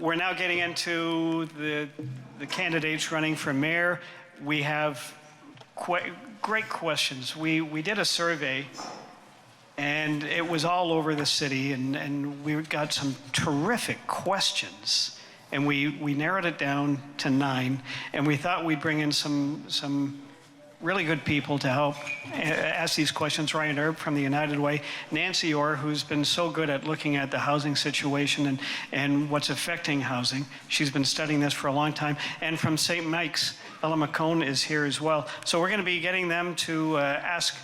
We're now getting into the candidates running for mayor. We have great questions. We did a survey, and it was all over the city, and we got some terrific questions. And we narrowed it down to 9, and we thought we'd bring in some really good people to help ask these questions. Ryan Erb from the United Way, Nancy Orr, who's been so good at looking at the housing situation and what's affecting housing. She's been studying this for a long time. And from St. Mike's, Ella McCone is here as well. So we're going to be getting them to ask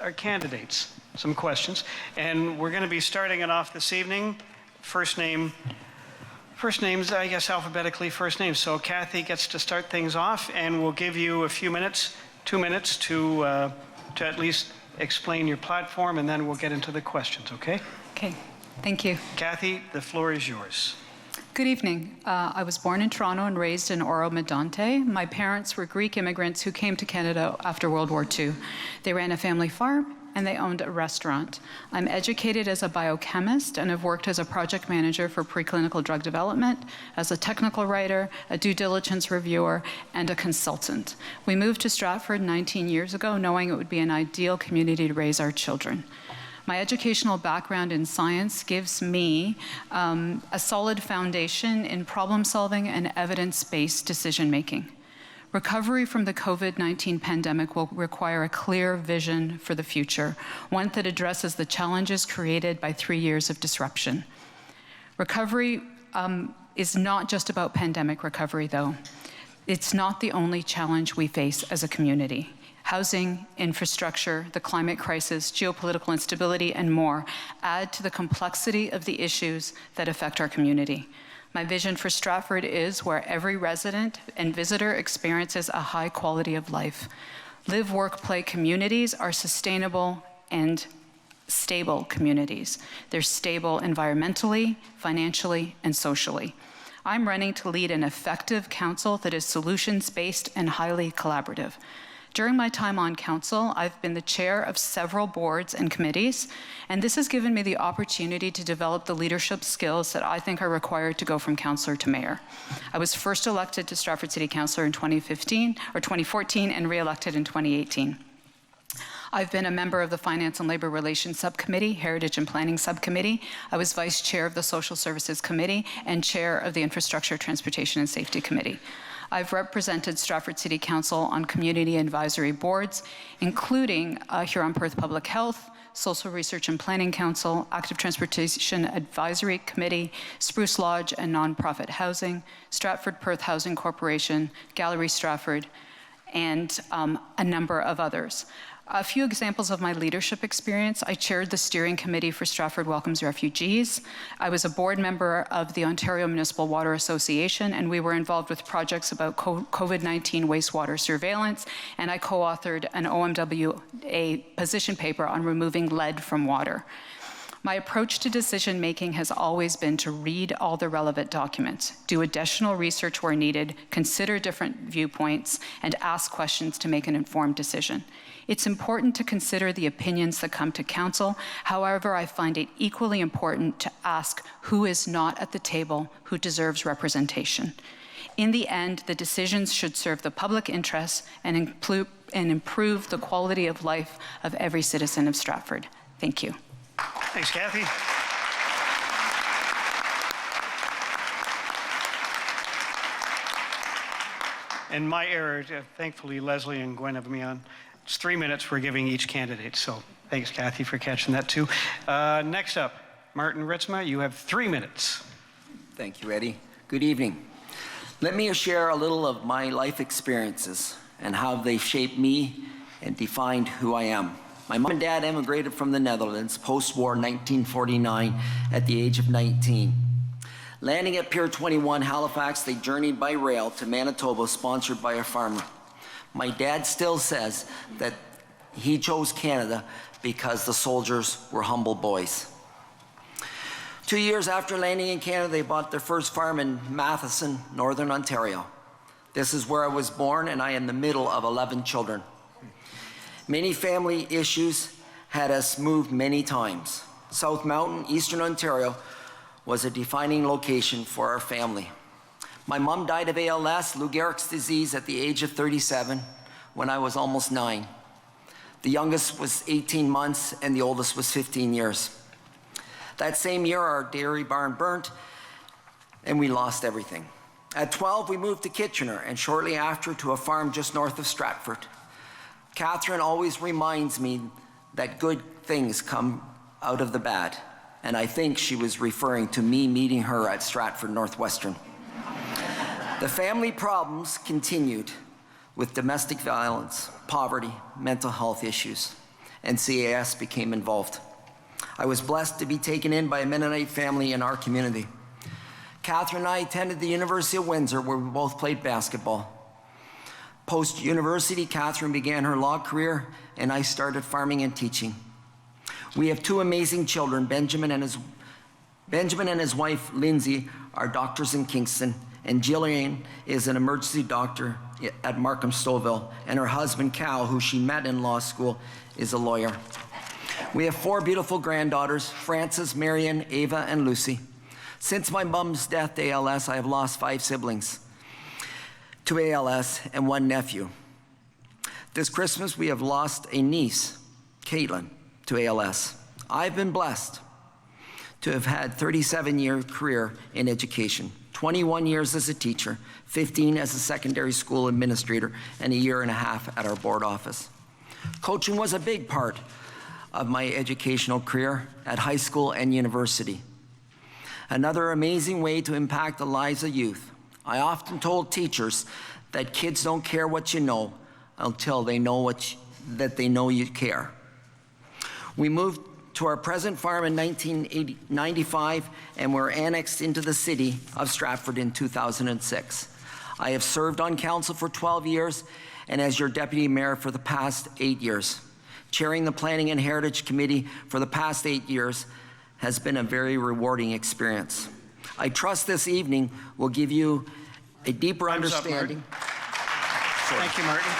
our candidates some questions. And we're going to be starting it off this evening. First names, I guess alphabetically first names. So Kathy gets to start things off, and we'll give you a few minutes, 2 minutes to at least explain your platform, and then we'll get into the questions, okay? Okay, thank you. Kathy, the floor is yours. Good evening. I was born in Toronto and raised in Oro Medonte. My parents were Greek immigrants who came to Canada after World War II. They ran a family farm and they owned a restaurant. I'm educated as a biochemist and have worked as a project manager for preclinical drug development, as a technical writer, a due diligence reviewer, and a consultant. We moved to Stratford 19 years ago, knowing it would be an ideal community to raise our children. My educational background in science gives me a solid foundation in problem solving and evidence-based decision making. Recovery from the COVID-19 pandemic will require a clear vision for the future, one that addresses the challenges created by 3 years of disruption. Recovery is not just about pandemic recovery, though. It's not the only challenge we face as a community. Housing, infrastructure, the climate crisis, geopolitical instability, and more add to the complexity of the issues that affect our community. My vision for Stratford is where every resident and visitor experiences a high quality of life. Live, work, play communities are sustainable and stable communities. They're stable environmentally, financially, and socially. I'm running to lead an effective council that is solutions-based and highly collaborative. During my time on council, I've been the chair of several boards and committees, and this has given me the opportunity to develop the leadership skills that I think are required to go from councillor to mayor. I was first elected to Stratford City Councillor in 2014 and re-elected in 2018. I've been a member of the Finance and Labour Relations Subcommittee, Heritage and Planning Subcommittee. I was Vice Chair of the Social Services Committee and Chair of the Infrastructure, Transportation and Safety Committee. I've represented Stratford City Council on community advisory boards, including Huron-Perth Public Health, Social Research and Planning Council, Active Transportation Advisory Committee, Spruce Lodge and Nonprofit Housing, Stratford Perth Housing Corporation, Gallery Stratford, and a number of others. A few examples of my leadership experience: I chaired the steering committee for Stratford Welcomes Refugees. I was a board member of the Ontario Municipal Water Association, and we were involved with projects about COVID-19 wastewater surveillance, and I co-authored an OMWA position paper on removing lead from water. My approach to decision-making has always been to read all the relevant documents, do additional research where needed, consider different viewpoints, and ask questions to make an informed decision. It's important to consider the opinions that come to council. However, I find it equally important to ask who is not at the table, who deserves representation. In the end, the decisions should serve the public interest and improve the quality of life of every citizen of Stratford. Thank you. Thanks, Kathy. And my error, thankfully Leslie and Gwen have me on. It's 3 minutes we're giving each candidate, so thanks, Kathy, for catching that too. Next up, Martin Ritzma, you have 3 minutes. Thank you, Eddie. Good evening. Let me share a little of my life experiences and how they shaped me and defined who I am. My mom and dad immigrated from the Netherlands post-war 1949 at the age of 19. Landing at Pier 21, Halifax, they journeyed by rail to Manitoba, sponsored by a farmer. My dad still says that he chose Canada because the soldiers were humble boys. 2 years after landing in Canada, they bought their first farm in Matheson, Northern Ontario. This is where I was born, and I am the middle of 11 children. Many family issues had us move many times. South Mountain, Eastern Ontario, was a defining location for our family. My mom died of ALS, Lou Gehrig's disease, at the age of 37 when I was almost 9. The youngest was 18 months and the oldest was 15 years. That same year, our dairy barn burnt and we lost everything. At 12, we moved to Kitchener and shortly after to a farm just north of Stratford. Catherine always reminds me that good things come out of the bad, and I think she was referring to me meeting her at Stratford Northwestern. The family problems continued with domestic violence, poverty, mental health issues, and CAS became involved. I was blessed to be taken in by a Mennonite family in our community. Catherine and I attended the University of Windsor, where we both played basketball. Post-university, Catherine began her law career, and I started farming and teaching. We have 2 amazing children. Benjamin and his wife, Lindsay, are doctors in Kingston, and Jillian is an emergency doctor at Markham Stouffville, and her husband, Cal, who she met in law school, is a lawyer. We have 4 beautiful granddaughters, Frances, Marion, Ava, and Lucy. Since my mom's death to ALS, I have lost 5 siblings to ALS and 1 nephew. This Christmas, we have lost a niece, Caitlin, to ALS. I've been blessed to have had a 37-year career in education, 21 years as a teacher, 15 as a secondary school administrator, and a year and a half at our board office. Coaching was a big part of my educational career at high school and university. Another amazing way to impact the lives of youth. I often told teachers that kids don't care what you know until they know that they know you care. We moved to our present farm in 1995 and were annexed into the city of Stratford in 2006. I have served on council for 12 years and as your deputy mayor for the past 8 years. Chairing the Planning and Heritage Committee for the past 8 years has been a very rewarding experience. I trust this evening will give you a deeper understanding. Thank you, Martin.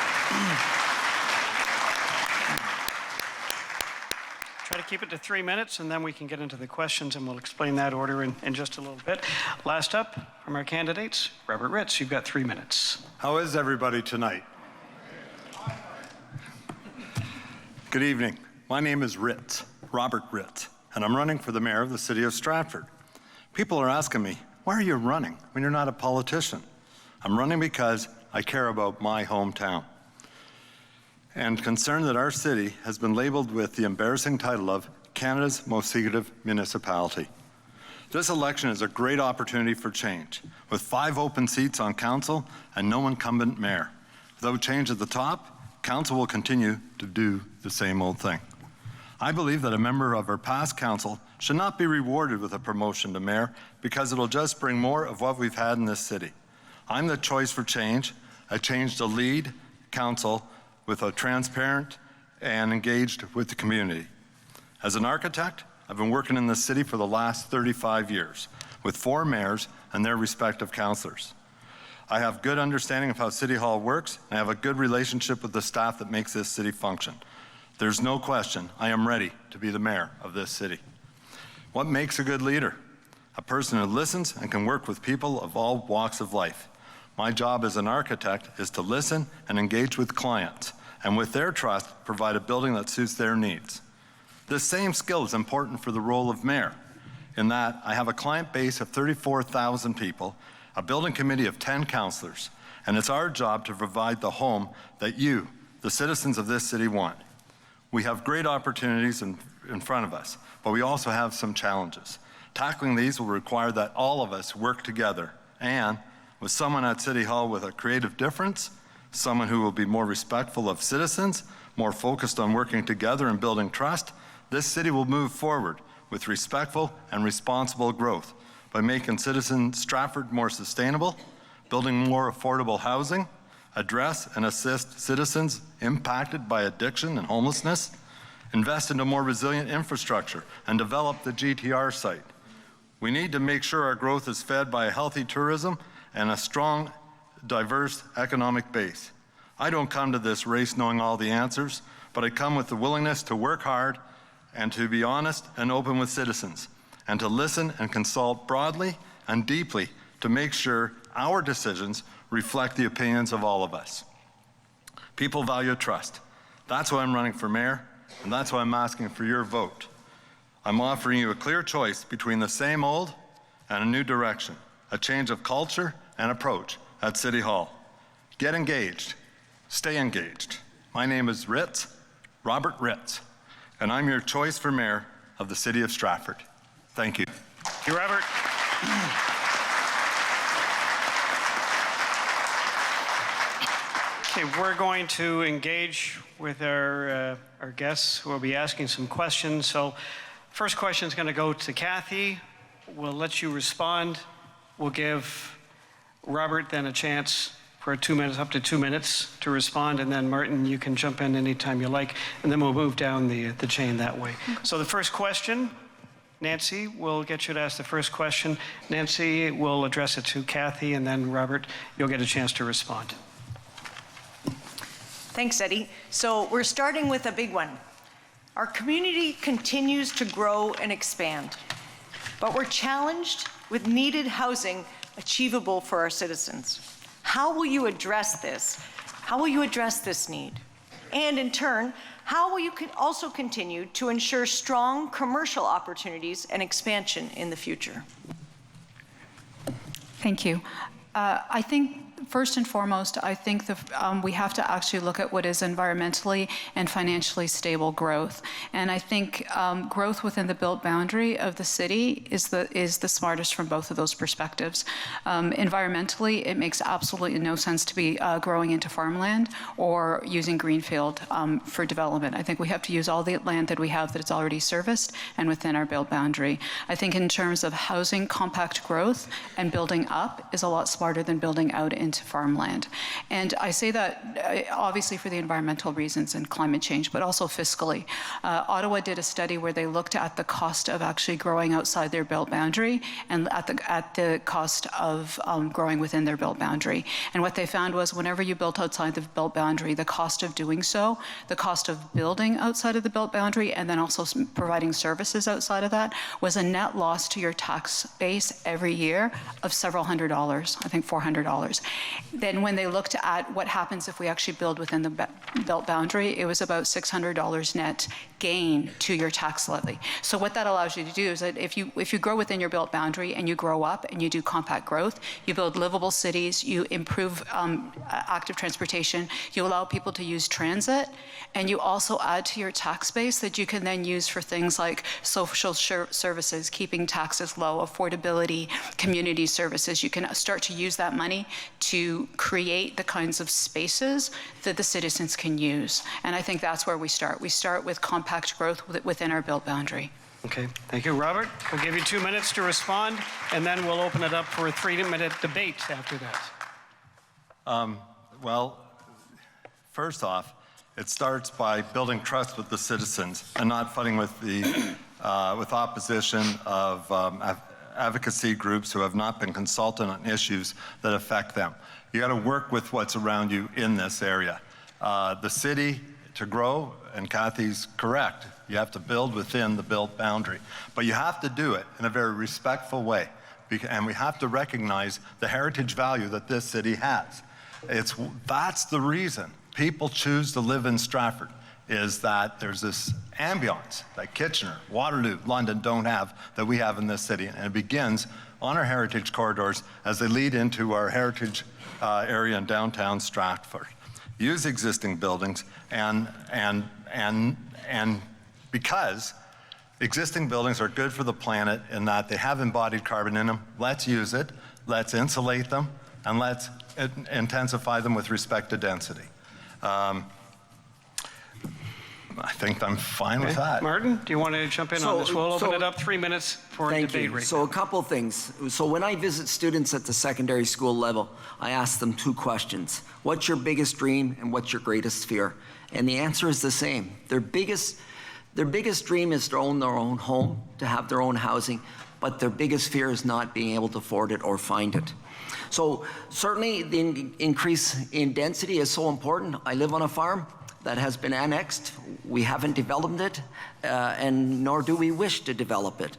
Try to keep it to 3 minutes, and then we can get into the questions, and we'll explain that order in just a little bit. Last up from our candidates, Robert Ritz. You've got 3 minutes. How is everybody tonight? Good evening. My name is Ritz, Robert Ritz, and I'm running for the mayor of the city of Stratford. People are asking me, why are you running when you're not a politician? I'm running because I care about my hometown and concerned that our city has been labeled with the embarrassing title of Canada's most secretive municipality. This election is a great opportunity for change, with 5 open seats on council and no incumbent mayor. Without change at the top, council will continue to do the same old thing. I believe that a member of our past council should not be rewarded with a promotion to mayor because it'll just bring more of what we've had in this city. I'm the choice for change, a change to lead council with a transparent and engaged with the community. As an architect, I've been working in this city for the last 35 years with 4 mayors and their respective councillors. I have good understanding of how City Hall works, and I have a good relationship with the staff that makes this city function. There's no question I am ready to be the mayor of this city. What makes a good leader? A person who listens and can work with people of all walks of life. My job as an architect is to listen and engage with clients, and with their trust, provide a building that suits their needs. This same skill is important for the role of mayor, in that I have a client base of 34,000 people, a building committee of 10 councillors, and it's our job to provide the home that you, the citizens of this city, want. We have great opportunities in front of us, but we also have some challenges. Tackling these will require that all of us work together, and with someone at City Hall with a creative difference, someone who will be more respectful of citizens, more focused on working together and building trust, this city will move forward with respectful and responsible growth by making Stratford more sustainable, building more affordable housing, address and assist citizens impacted by addiction and homelessness, invest in a more resilient infrastructure, and develop the GTR site. We need to make sure our growth is fed by a healthy tourism and a strong, diverse economic base. I don't come to this race knowing all the answers, but I come with the willingness to work hard and to be honest and open with citizens. and to listen and consult broadly and deeply to make sure our decisions reflect the opinions of all of us. People value trust. That's why I'm running for mayor, and that's why I'm asking for your vote. I'm offering you a clear choice between the same old and a new direction, a change of culture and approach at City Hall. Get engaged. Stay engaged. My name is Robert Ritz, and I'm your choice for mayor of the City of Stratford. Thank you. Thank you, Robert. Okay, we're going to engage with our guests who will be asking some questions. So first question is going to go to Kathy. We'll let you respond. We'll give Robert then a chance for 2 minutes, up to 2 minutes to respond, and then Martin, you can jump in anytime you like, and then we'll move down the chain that way. So the first question, Nancy, we'll get you to ask the first question. Nancy will address it to Kathy, and then Robert, you'll get a chance to respond. Thanks, Eddie. So we're starting with a big one. Our community continues to grow and expand, but we're challenged with needed housing achievable for our citizens. How will you address this? How will you address this need? And in turn, how will you also continue to ensure strong commercial opportunities and expansion in the future? Thank you. I think first and foremost, I think we have to actually look at what is environmentally and financially stable growth. And I think growth within the built boundary of the city is the smartest from both of those perspectives. Environmentally, it makes absolutely no sense to be growing into farmland or using greenfield for development. I think we have to use all the land that we have that is already serviced and within our built boundary. I think in terms of housing compact growth and building up is a lot smarter than building out into farmland. And I say that obviously for the environmental reasons and climate change, but also fiscally. Ottawa did a study where they looked at the cost of actually growing outside their built boundary and at the cost of growing within their built boundary. And what they found was whenever you built outside the built boundary, the cost of doing so, the cost of building outside of the built boundary, and then also providing services outside of that was a net loss to your tax base every year of several $100s, I think $400. Then when they looked at what happens if we actually build within the built boundary, it was about $600 net gain to your tax levy. So what that allows you to do is that if you grow within your built boundary and you grow up and you do compact growth, you build livable cities, you improve active transportation, you allow people to use transit, and you also add to your tax base that you can then use for things like social services, keeping taxes low, affordability, community services. You can start to use that money to create the kinds of spaces that the citizens can use. And I think that's where we start. We start with compact growth within our built boundary. Okay, thank you, Robert. We'll give you 2 minutes to respond, and then we'll open it up for a 3-minute debate after that. Well, first off, it starts by building trust with the citizens and not fighting with with opposition of advocacy groups who have not been consulted on issues that affect them. You got to work with what's around you in this area. The city, to grow, and Kathy's correct, you have to build within the built boundary. But you have to do it in a very respectful way. And we have to recognize the heritage value that this city has. That's the reason people choose to live in Stratford, is that there's this ambiance that Kitchener, Waterloo, London don't have that we have in this city. And it begins on our heritage corridors as they lead into our heritage area in downtown Stratford. Use existing buildings and because existing buildings are good for the planet in that they have embodied carbon in them, let's use it, let's insulate them, and let's intensify them with respect to density. I think I'm fine with that. Martin, do you want to jump in on this? We'll open it up 3 minutes for a debate right So now. a couple things. So when I visit students at the secondary school level, I ask them 2 questions. What's your biggest dream and what's your greatest fear? And the answer is the same. Their biggest dream is to own their own home, to have their own housing, but their biggest fear is not being able to afford it or find it. So certainly the increase in density is so important. I live on a farm that has been annexed. We haven't developed it, and nor do we wish to develop it.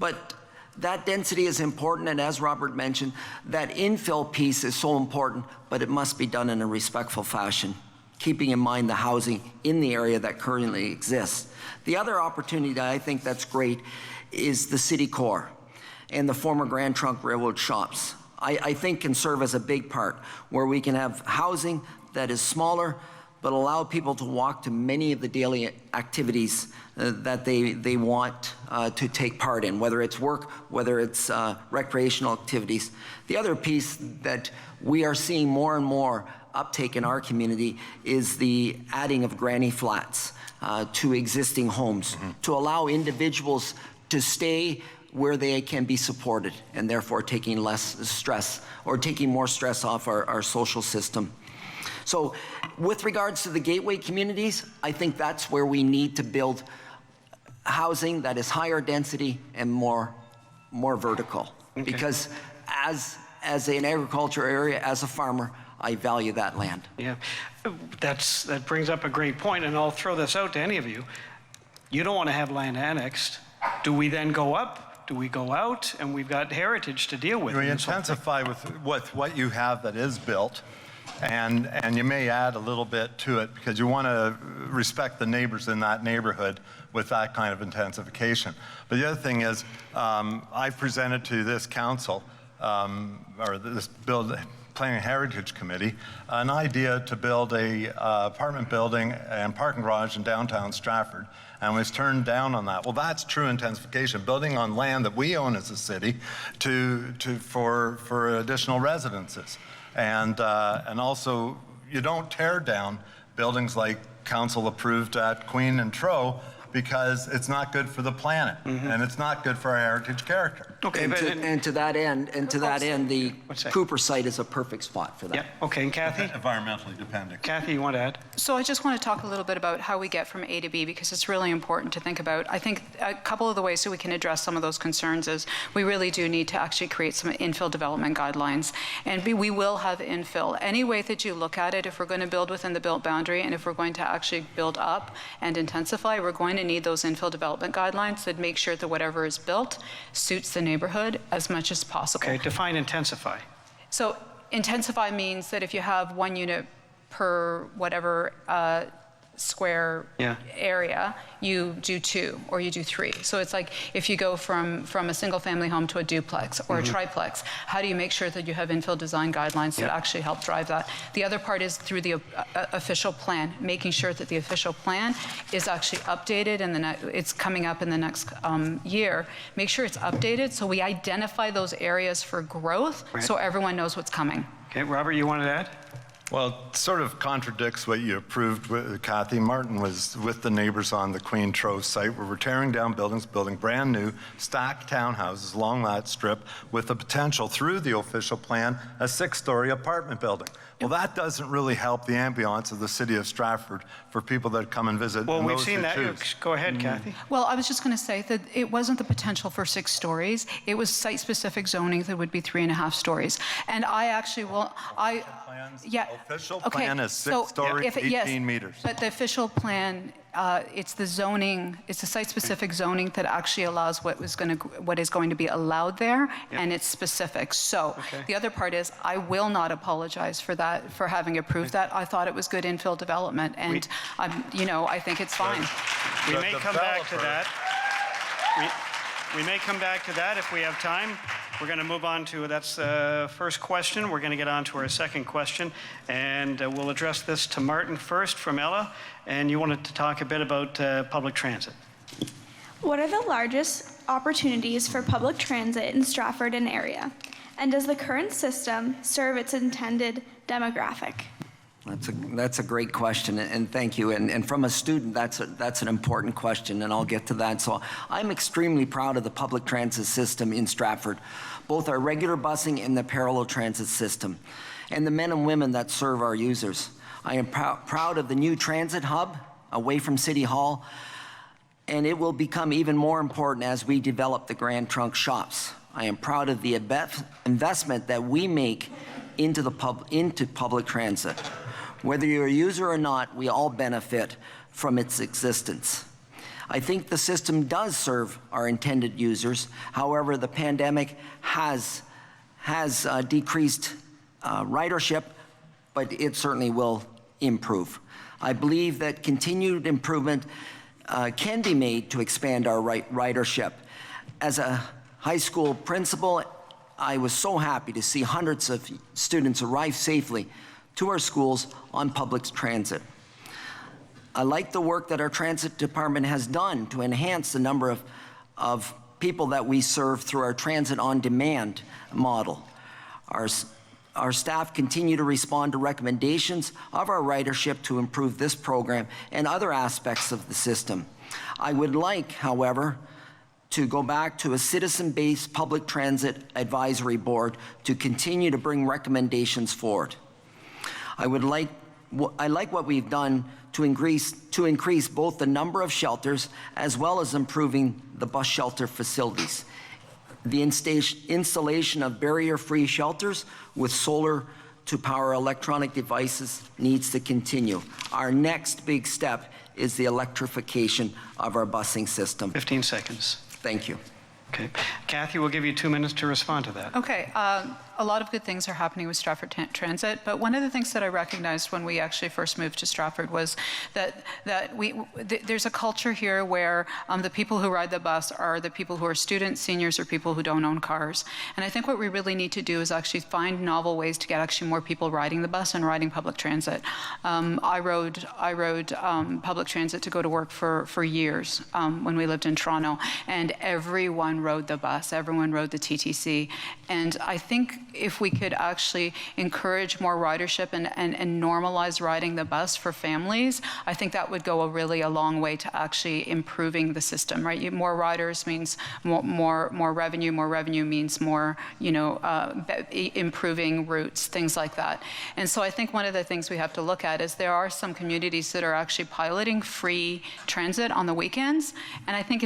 But that density is important, and as Robert mentioned, that infill piece is so important, but it must be done in a respectful fashion, keeping in mind the housing in the area that currently exists. The other opportunity that I think that's great is the city core and the former Grand Trunk Railroad shops. I think can serve as a big part where we can have housing that is smaller but allow people to walk to many of the daily activities that they want to take part in, whether it's work, whether it's recreational activities. The other piece that we are seeing more and more uptake in our community is the adding of granny flats to existing homes to allow individuals to stay where they can be supported and therefore taking less stress or taking more stress off our social system. So with regards to the gateway communities, I think that's where we need to build housing that is higher density and more vertical. Okay. Because as an agriculture area, as a farmer, I value that land. Yeah, that brings up a great point, and I'll throw this out to any of you. You don't want to have land annexed. Do we then go up? Do we go out? And we've got heritage to deal with. We intensify with what you have that is built, and you may add a little bit to it because you want to respect the neighbors in that neighborhood with that kind of intensification. But the other thing is, I presented to this council, or this Planning Heritage Committee, an idea to build a apartment building and parking garage in downtown Stratford, and was turned down on that. Well, that's true intensification, building on land that we own as a city for additional residences. And also, you don't tear down buildings like council approved at Queen and Tro because it's not good for the planet and it's not good for our heritage character. Okay, and to that end, the Cooper site is a perfect spot for that. Yeah. Okay, and Kathy? Environmentally dependent. Kathy, you want to add? So I just want to talk a little bit about how we get from A to B, because it's really important to think about. I think a couple of the ways that we can address some of those concerns is we really do need to actually create some infill development guidelines. And we will have infill. Any way that you look at it, if we're going to build within the built boundary and if we're going to actually build up and intensify, we're going to need those infill development guidelines that make sure that whatever is built suits the neighborhood as much as possible. Okay, define intensify. So intensify means that if you have 1 unit per whatever square area, you do 2 or you do 3. So it's like if you go from a single family home to a duplex or a triplex, how do you make sure that you have infill design guidelines that actually help drive that? The other part is through the official plan, making sure that the official plan is actually updated, and it's coming up in the next year. Make sure it's updated so we identify those areas for growth so everyone knows what's coming. Okay, Robert, you wanted to add? Well, it sort of contradicts what you approved with Kathy. Martin was with the neighbors on the Queen Trove site where we're tearing down buildings, building brand new stacked townhouses along that strip with the potential through the official plan, a 6-story apartment building. Well, that doesn't really help the ambiance of the city of Stratford for people that come and visit. Well, we've seen that. Go ahead, Kathy. Well, I was just going to say that it wasn't the potential for 6 stories. It was site-specific zoning that would be 3.5 stories. And I actually will, official plan is 6 stories, 18 meters. But the official plan, it's the zoning, it's the site-specific zoning that actually allows what is going to be allowed there, and it's specific. So the other part is I will not apologize for that, for having approved that. I thought it was good infill development, and I think it's fine. We may come back to that. We may come back to that if we have time. We're going to move on to, that's the first question. We're going to get on to our second question, and we'll address this to Martin first from Ella, and you wanted to talk a bit about public transit. What are the largest opportunities for public transit in Stratford and area? And does the current system serve its intended demographic? That's a great question, and thank you. And from a student, that's an important question, and I'll get to that. So I'm extremely proud of the public transit system in Stratford, both our regular busing and the parallel transit system, and the men and women that serve our users. I am proud of the new transit hub away from City Hall, and it will become even more important as we develop the Grand Trunk shops. I am proud of the investment that we make into public transit. Whether you're a user or not, we all benefit from its existence. I think the system does serve our intended users. However, the pandemic has decreased ridership, but it certainly will improve. I believe that continued improvement can be made to expand our ridership. As a high school principal, I was so happy to see hundreds of students arrive safely to our schools on public transit. I like the work that our transit department has done to enhance the number of people that we serve through our transit on demand model. Our staff continue to respond to recommendations of our ridership to improve this program and other aspects of the system. I would like, however, to go back to a citizen-based public transit advisory board to continue to bring recommendations forward. I like what we've done to increase both the number of shelters as well as improving the bus shelter facilities. The installation of barrier-free shelters with solar to power electronic devices needs to continue. Our next big step is the electrification of our busing system. 15 seconds. Thank you. Okay. Kathy, we'll give you 2 minutes to respond to that. Okay, a lot of good things are happening with Stratford Transit, but one of the things that I recognized when we actually first moved to Stratford was that there's a culture here where the people who ride the bus are the people who are students, seniors, or people who don't own cars. And I think what we really need to do is actually find novel ways to get actually more people riding the bus and riding public transit. I rode public transit to go to work for years when we lived in Toronto, and everyone rode the bus, everyone rode the TTC. And I think if we could actually encourage more ridership and normalize riding the bus for families, I think that would go a long way to actually improving the system, right? More riders means more revenue. More revenue means more, improving routes, things like that. And so I think one of the things we have to look at is there are some communities that are actually piloting free transit on the weekends. And I think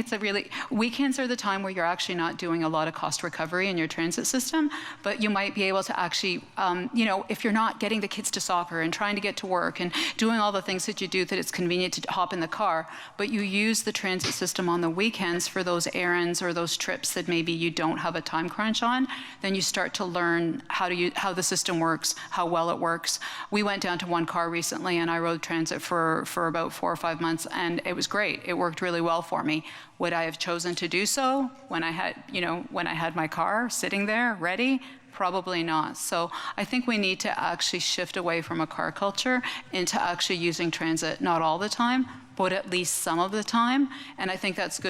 weekends are the time where you're actually not doing a lot of cost recovery in your transit system, but you might be able to actually, if you're not getting the kids to soccer and trying to get to work and doing all the things that you do that it's convenient to hop in the car, but you use the transit system on the weekends for those errands or those trips that maybe you don't have a time crunch on, then you start to learn how the system works, how well it works. We went down to one car recently and I rode transit for about 4 or 5 months, and it was great. It worked really well for me. Would I have chosen to do so when I had my car sitting there ready? Probably not. So I think we need to actually shift away from a car culture into actually using transit, not all the time, but at least some of the time. And I think that's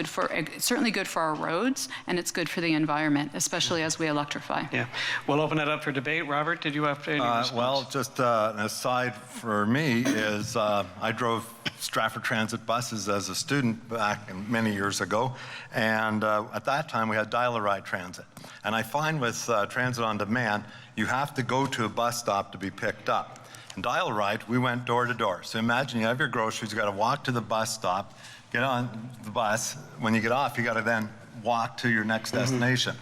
certainly good for our roads, and it's good for the environment, especially as we electrify. Yeah. We'll open it up for debate. Robert, did you have any response? Well, just an aside for me is I drove Stratford Transit buses as a student back many years ago, and at that time we had dial-a-ride transit. And I find with transit on demand, you have to go to a bus stop to be picked up. In dial-a-ride, we went door to door. So imagine you have your groceries, you got to walk to the bus stop, get on the bus. When you get off, you got to then walk to your next destination.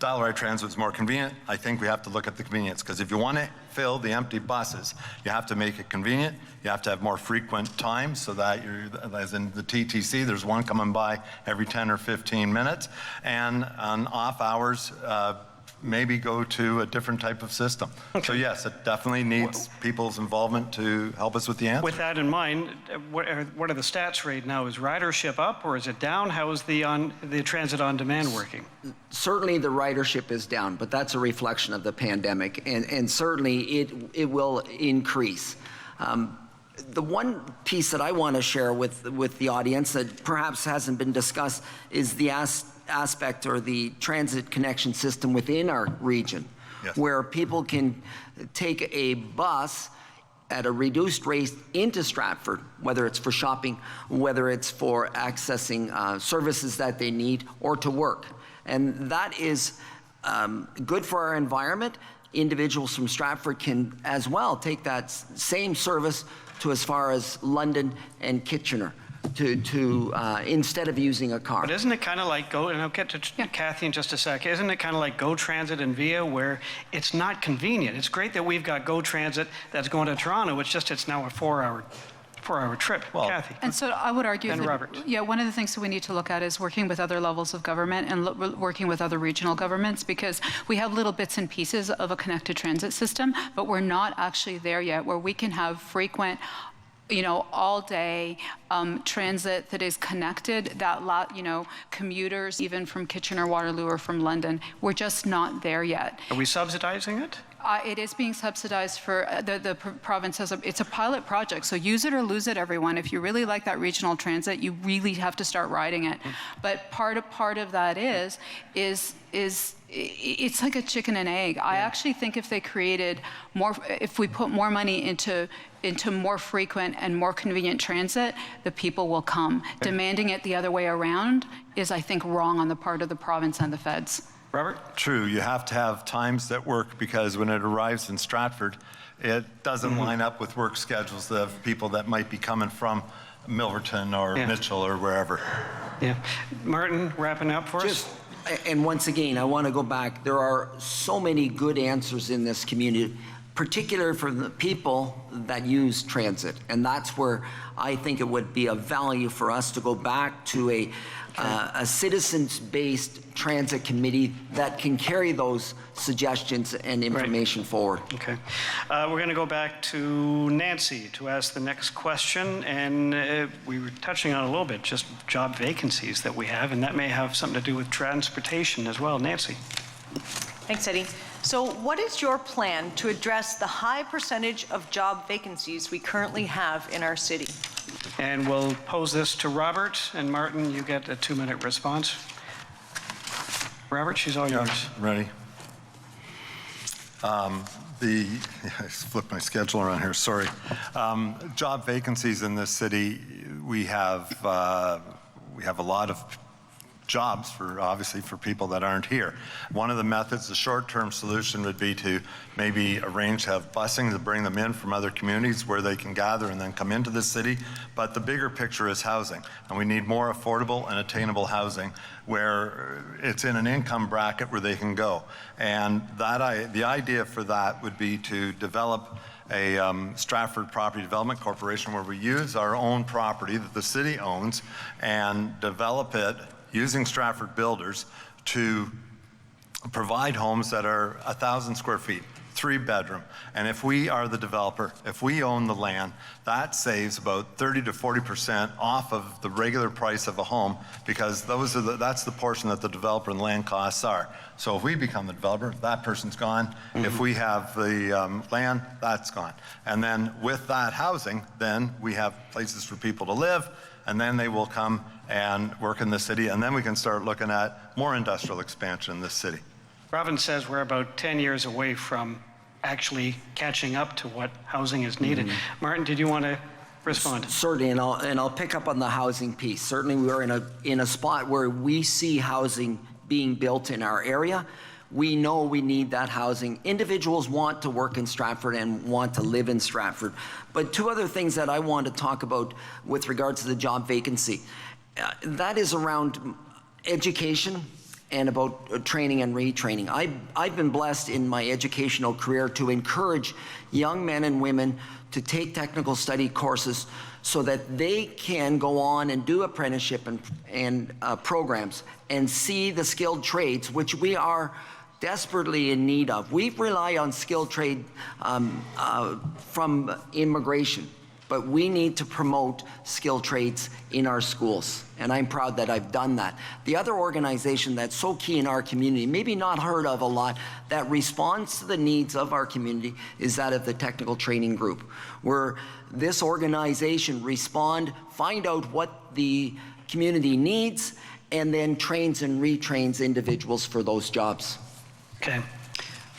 Dial-a-ride transit is more convenient. I think we have to look at the convenience, because if you want to fill the empty buses, you have to make it convenient. You have to have more frequent times so that as in the TTC, there's one coming by every 10 or 15 minutes. And on off hours, maybe go to a different type of system. Okay. So yes, it definitely needs people's involvement to help us with the answer. With that in mind, what are the stats right now? Is ridership up or is it down? How is the transit on demand working? Certainly the ridership is down, but that's a reflection of the pandemic, and certainly it will increase. The one piece that I want to share with the audience that perhaps hasn't been discussed is the aspect or the transit connection system within our region, yes, where people can take a bus at a reduced rate into Stratford, whether it's for shopping, whether it's for accessing services that they need, or to work. And that is good for our environment. Individuals from Stratford can as well take that same service to as far as London and Kitchener instead of using a car. But isn't it kind of like and I'll get to Kathy in just a sec, isn't it kind of like Go Transit and Via, where it's not convenient? It's great that we've got Go Transit that's going to Toronto, it's now a 4 4-hour trip. Kathy. And so I would argue And that, Robert. yeah, one of the things that we need to look at is working with other levels of government and working with other regional governments, because we have little bits and pieces of a connected transit system, but we're not actually there yet where we can have frequent, all day transit that is connected, commuters even from Kitchener, Waterloo, or from London. We're just not there yet. Are we subsidizing it? It is being subsidized for the province it's a pilot project, so use it or lose it, everyone. If you really like that regional transit, you really have to start riding it. But part of that is it's like a chicken and egg. I actually think if they created more, if we put more money into more frequent and more convenient transit, the people will come. Demanding it the other way around is, I think, wrong on the part of the province and the feds. Robert? True, you have to have times that work, because when it arrives in Stratford, it doesn't line up with work schedules of people that might be coming from Milverton or Mitchell or wherever. Yeah. Martin, wrapping up for us? And once again, I want to go back. There are so many good answers in this community, particularly for the people that use transit. And that's where I think it would be of value for us to go back to a citizens-based transit committee that can carry those suggestions and information forward. Okay. We're going to go back to Nancy to ask the next question. And we were touching on a little bit, just job vacancies that we have, and that may have something to do with transportation as well. Nancy. Thanks, Eddie. So what is your plan to address the high percentage of job vacancies we currently have in our city? And we'll pose this to Robert, and Martin, you get a 2-minute response. Robert, she's all yours. Ready? I flipped my schedule around here, sorry. Job vacancies in this city, we have a lot of jobs obviously for people that aren't here. One of the methods, the short-term solution would be to maybe arrange to have busing to bring them in from other communities where they can gather and then come into the city. But the bigger picture is housing, and we need more affordable and attainable housing where it's in an income bracket where they can go. And the idea for that would be to develop a Stratford Property Development Corporation where we use our own property that the city owns and develop it using Stratford builders to provide homes that are 1,000 square feet, 3-bedroom. And if we are the developer, if we own the land, that saves about 30 to 40% off of the regular price of a home, because that's the portion that the developer and land costs are. So if we become the developer, that person's gone. If we have the land, that's gone. And then with that housing, then we have places for people to live, and then they will come and work in the city, and then we can start looking at more industrial expansion in this city. Robin says we're about 10 years away from actually catching up to what housing is needed. Martin, did you want to respond? Certainly, and I'll pick up on the housing piece. Certainly, we are in a spot where we see housing being built in our area. We know we need that housing. Individuals want to work in Stratford and want to live in Stratford. But 2 other things that I want to talk about with regards to the job vacancy. That is around education and about training and retraining. I've been blessed in my educational career to encourage young men and women to take technical study courses so that they can go on and do apprenticeship and programs and see the skilled trades, which we are desperately in need of. We rely on skilled trade from immigration, but we need to promote skilled trades in our schools, and I'm proud that I've done that. The other organization that's so key in our community, maybe not heard of a lot, that responds to the needs of our community is that of the Technical Training Group, where this organization find out what the community needs, and then trains and retrains individuals for those jobs. Okay.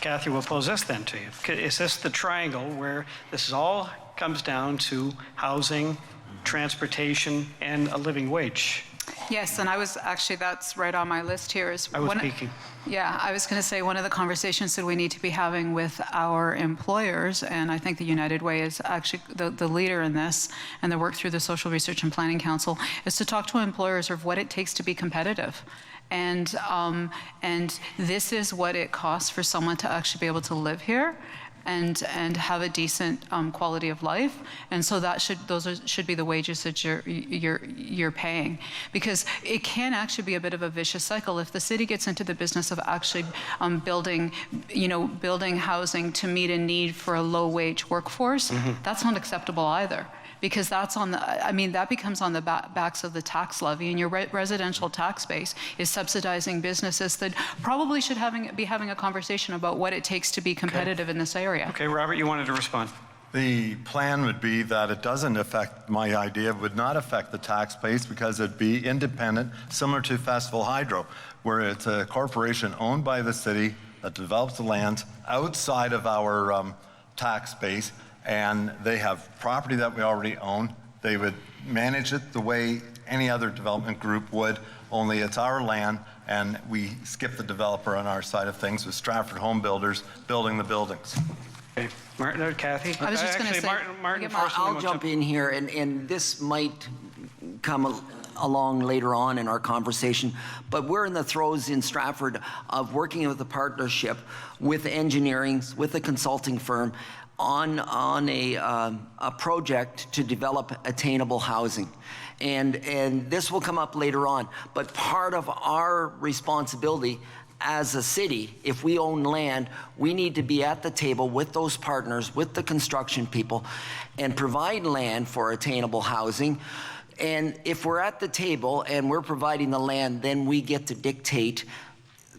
Kathy, we'll pose this then to you. Is this the triangle where this all comes down to housing, transportation, and a living wage? Yes, and that's right on my list here. I was speaking. Yeah, I was going to say one of the conversations that we need to be having with our employers, and I think the United Way is actually the leader in this, and the work through the Social Research and Planning Council, is to talk to employers of what it takes to be competitive. And this is what it costs for someone to actually be able to live here and have a decent quality of life. And so should be the wages that you're paying, because it can actually be a bit of a vicious cycle if the city gets into the business of actually building housing to meet a need for a low-wage workforce. That's not acceptable either, because that's that becomes on the backs of the tax levy, and your residential tax base is subsidizing businesses that probably should be having a conversation about what it takes to be competitive in this area. Okay, Robert, you wanted to respond. The plan would be that it doesn't affect, my idea would not affect the tax base, because it'd be independent, similar to Festival Hydro, where it's a corporation owned by the city that develops the land outside of our tax base, and they have property that we already own. They would manage it the way any other development group would, only it's our land, and we skip the developer on our side of things with Stratford Home Builders building the buildings. Okay, Martin or Kathy? I was just going to say, Martin first. and then I'll we'll jump in here, and this might come along later on in our conversation, but we're in the throes in Stratford of working with a partnership with engineering, with a consulting firm, on a project to develop attainable housing. And this will come up later on, but part of our responsibility as a city, if we own land, we need to be at the table with those partners, with the construction people, and provide land for attainable housing. And if we're at the table and we're providing the land, then we get to dictate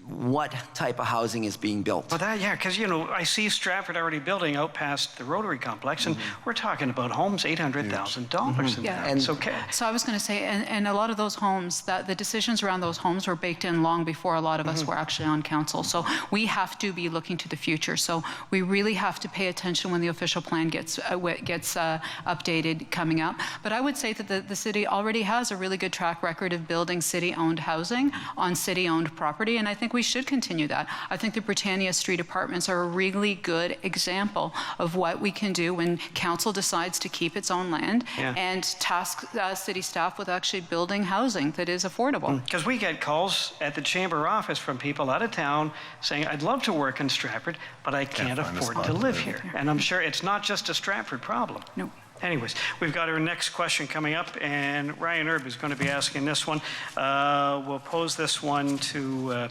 what type of housing is being built. Well, yeah, because, I see Stratford already building out past the Rotary Complex, and we're talking about homes, $800,000. Yeah. And it's okay. So I was going to say, and a lot of those homes, that the decisions around those homes were baked in long before a lot of us were actually on council. So we have to be looking to the future. So we really have to pay attention when the official plan gets updated coming up. But I would say that the city already has a really good track record of building city-owned housing on city-owned property, and I think we should continue that. I think the Britannia Street apartments are a really good example of what we can do when council decides to keep its own land and task city staff with actually building housing that is affordable. Because we get calls at the chamber office from people out of town saying, I'd love to work in Stratford, but I can't afford to live here. And I'm sure it's not just a Stratford problem. No. Anyways, we've got our next question coming up, and Ryan Erb is going to be asking this one. We'll pose this one to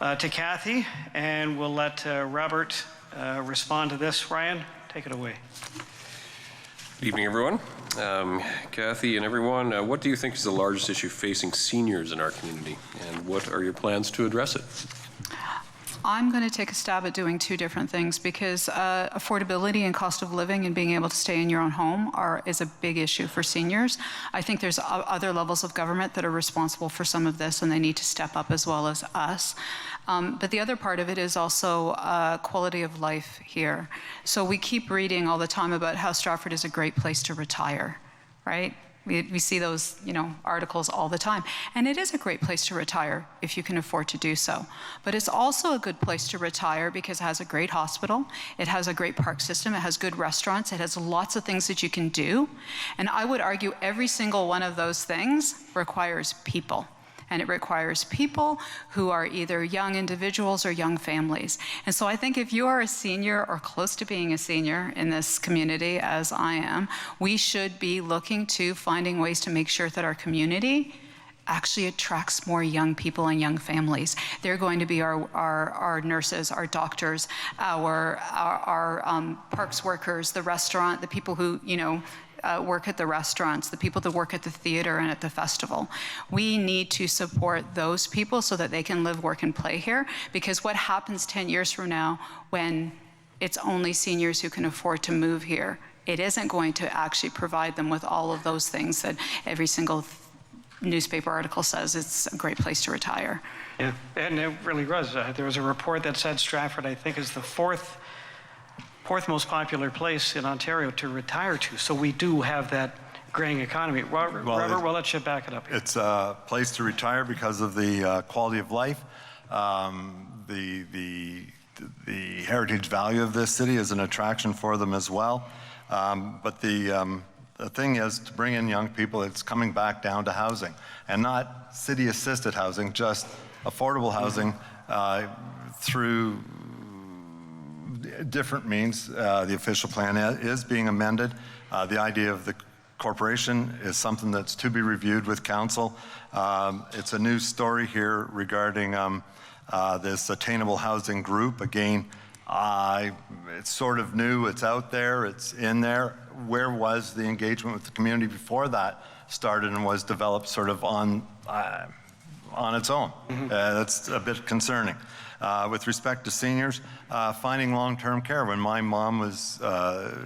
Kathy, and we'll let Robert respond to this. Ryan, take it away. Good evening, everyone. Kathy and everyone, what do you think is the largest issue facing seniors in our community, and what are your plans to address it? I'm going to take a stab at doing two different things, because affordability and cost of living and being able to stay in your own home is a big issue for seniors. I think there's other levels of government that are responsible for some of this, and they need to step up as well as us. But the other part of it is also quality of life here. So we keep reading all the time about how Stratford is a great place to retire, right? We see those, articles all the time. And it is a great place to retire if you can afford to do so. But it's also a good place to retire because it has a great hospital, it has a great park system, it has good restaurants, it has lots of things that you can do. And I would argue every single one of those things requires people. And it requires people who are either young individuals or young families. And so I think if you are a senior or close to being a senior in this community, as I am, we should be looking to finding ways to make sure that our community actually attracts more young people and young families. They're going to be our nurses, our doctors, our parks workers, the restaurant, the people who, work at the restaurants, the people that work at the theater and at the festival. We need to support those people so that they can live, work, and play here, because what happens 10 years from now when it's only seniors who can afford to move here, it isn't going to actually provide them with all of those things that every single newspaper article says it's a great place to retire. Yeah, and it really was. There was a report that said Stratford, I think, is the fourth most popular place in Ontario to retire to. So we do have that graying economy. Robert, we'll let you back it up here. It's a place to retire because of the quality of life. The heritage value of this city is an attraction for them as well. But the thing is, to bring in young people, it's coming back down to housing, and not city-assisted housing, just affordable housing through different means. The official plan is being amended. The idea of the corporation is something that's to be reviewed with council. It's a new story here regarding this attainable housing group. Again, it's sort of new, it's out there, it's in there. Where was the engagement with the community before that started and was developed sort of on its own? That's a bit concerning. With respect to seniors, finding long-term care. When my mom was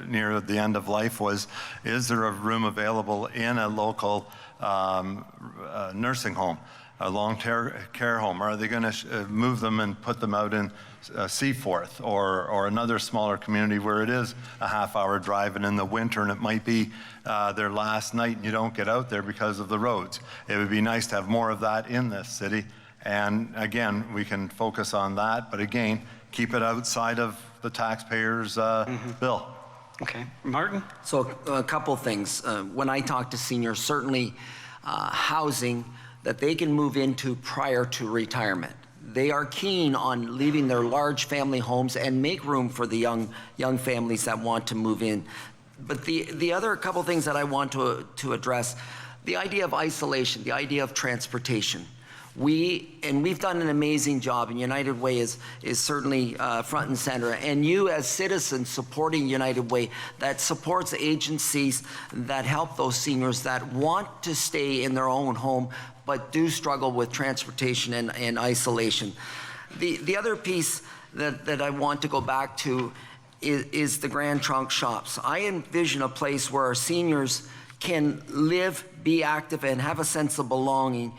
near the end of life, is there a room available in a local nursing home, a long-term care home? Are they going to move them and put them out in Seaforth or another smaller community where it is a half-hour drive, and in the winter and it might be their last night and you don't get out there because of the roads? It would be nice to have more of that in this city. And again, we can focus on that, but again, keep it outside of the taxpayers' bill. Okay. Martin? So a couple things. When I talk to seniors, certainly housing that they can move into prior to retirement. They are keen on leaving their large family homes and make room for the young families that want to move in. But the other couple things that I want to address, the idea of isolation, the idea of transportation. We've done an amazing job, and United Way is certainly front and center. And you as citizens supporting United Way, that supports agencies that help those seniors that want to stay in their own home but do struggle with transportation and isolation. The other piece that I want to go back to is the Grand Trunk shops. I envision a place where our seniors can live, be active, and have a sense of belonging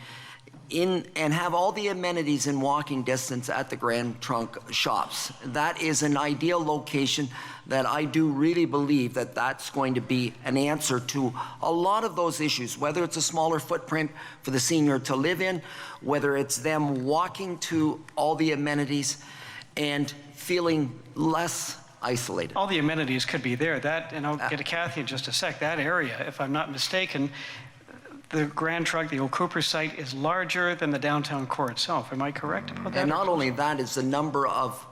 and have all the amenities in walking distance at the Grand Trunk shops. That is an ideal location that I do really believe that that's going to be an answer to a lot of those issues, whether it's a smaller footprint for the senior to live in, whether it's them walking to all the amenities and feeling less isolated. All the amenities could be there. That, and I'll get to Kathy in just a sec, that area, if I'm not mistaken, the Grand Trunk, the old Cooper site, is larger than the downtown core itself. Am I correct about that? And not only that, is the number of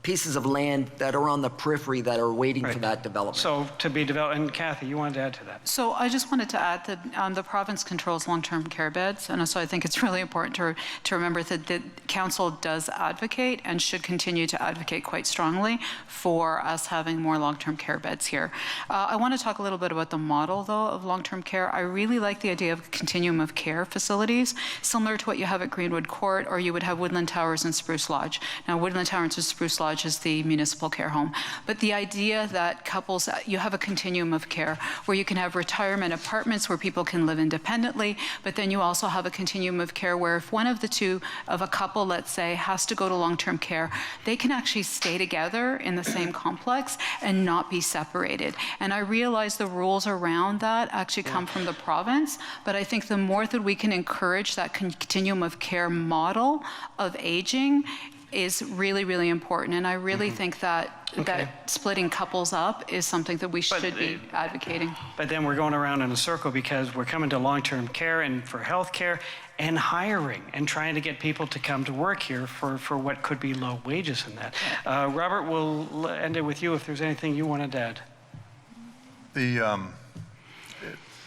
pieces of land that are on the periphery that are waiting for that development. So to be developed, and Kathy, you wanted to add to that? So I just wanted to add that the province controls long-term care beds, and so I think it's really important to remember that the council does advocate and should continue to advocate quite strongly for us having more long-term care beds here. I want to talk a little bit about the model, though, of long-term care. I really like the idea of continuum of care facilities, similar to what you have at Greenwood Court, or you would have Woodland Towers and Spruce Lodge. Now, Woodland Towers and Spruce Lodge is the municipal care home. But the idea that couples, you have a continuum of care where you can have retirement apartments where people can live independently, but then you also have a continuum of care where if one of the two of a couple, let's say, has to go to long-term care, they can actually stay together in the same complex and not be separated. And I realize the rules around that actually come from the province, but I think the more that we can encourage that continuum of care model of aging is really, really important. And I really think that that splitting couples up is something that we should be advocating. But then we're going around in a circle because we're coming to long-term care and for health care and hiring and trying to get people to come to work here for what could be low wages in that. Robert, we'll end it with you if there's anything you wanted to add. The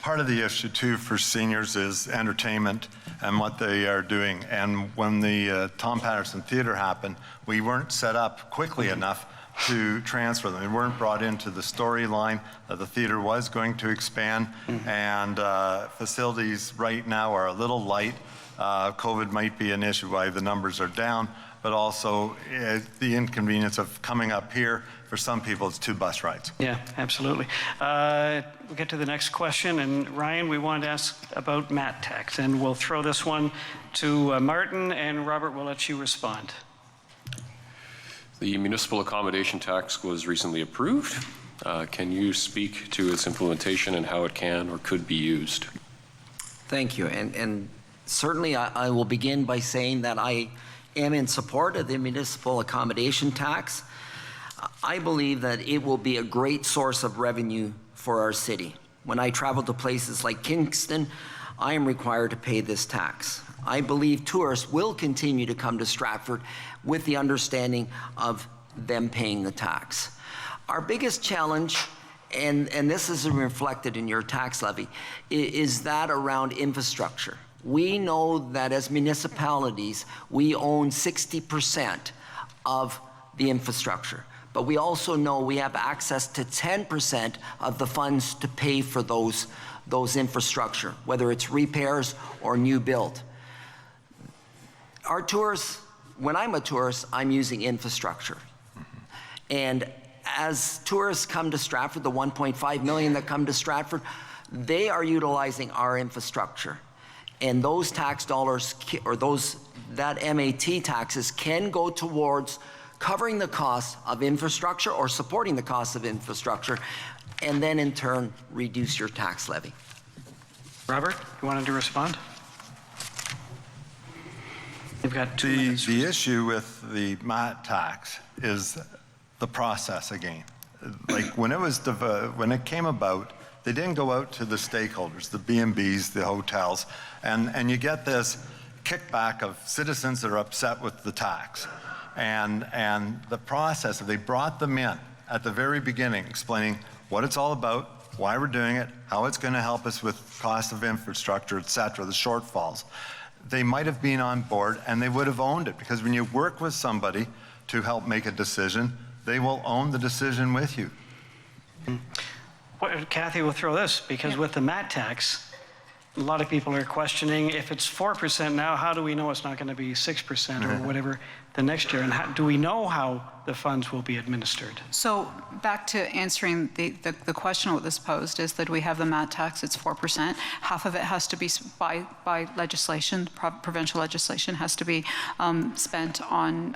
part of the issue too for seniors is entertainment and what they are doing. And when the Tom Patterson Theatre happened, we weren't set up quickly enough to transfer them. They weren't brought into the storyline that the theater was going to expand, and facilities right now are a little light. COVID might be an issue why the numbers are down, but also the inconvenience of coming up here. For some people, it's 2 bus rides. Yeah, absolutely. We'll get to the next question. And Ryan, we wanted to ask about MAT tax, and we'll throw this one to Martin, and Robert will let you respond. The municipal accommodation tax was recently approved. Can you speak to its implementation and how it can or could be used? Thank you. And certainly I will begin by saying that I am in support of the municipal accommodation tax. I believe that it will be a great source of revenue for our city. When I travel to places like Kingston, I am required to pay this tax. I believe tourists will continue to come to Stratford with the understanding of them paying the tax. Our biggest challenge, and this is reflected in your tax levy, is that around infrastructure. We know that as municipalities, we own 60% of the infrastructure. But we also know we have access to 10% of the funds to pay for those infrastructure, whether it's repairs or new build. Our tourists, when I'm a tourist, I'm using infrastructure. And as tourists come to Stratford, the 1.5 million that come to Stratford, they are utilizing our infrastructure. And those tax dollars, or that MAT taxes, can go towards covering the cost of infrastructure or supporting the cost of infrastructure, and then in turn reduce your tax levy. Robert, you wanted to respond? You've got 2 minutes. The issue with the MAT tax is the process again. Like when it came about, they didn't go out to the stakeholders, the B&Bs, the hotels, and you get this kickback of citizens that are upset with the tax. And the process, they brought them in at the very beginning, explaining what it's all about, why we're doing it, how it's going to help us with cost of infrastructure, et cetera, the shortfalls. They might have been on board and they would have owned it, because when you work with somebody to help make a decision, they will own the decision with you. Well, Kathy will throw this, because with the MAT tax, a lot of people are questioning, if it's 4% now, how do we know it's not going to be 6% or whatever the next year? And how, do we know how the funds will be administered? So back to answering the question that was posed is that we have the MAT tax, it's 4%. Half of it has to be by legislation, provincial legislation has to be spent on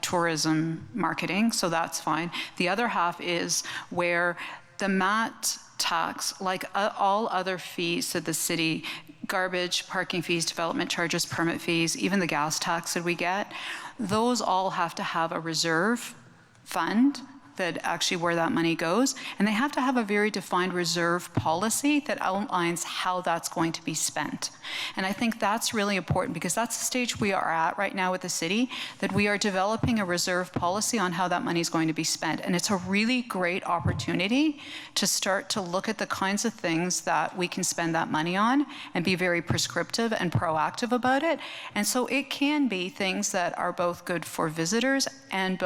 tourism marketing, so that's fine. The other half is where the MAT tax, like all other fees to the city, garbage, parking fees, development charges, permit fees, even the gas tax that we get, those all have to have a reserve fund that actually where that money goes, and they have to have a very defined reserve policy that outlines how that's going to be spent. And I think that's really important, because that's the stage we are at right now with the city, that we are developing a reserve policy on how that money is going to be spent. And it's a really great opportunity to start to look at the kinds of things that we can spend that money on and be very prescriptive and proactive about it. And so it can be things that are both good for visitors and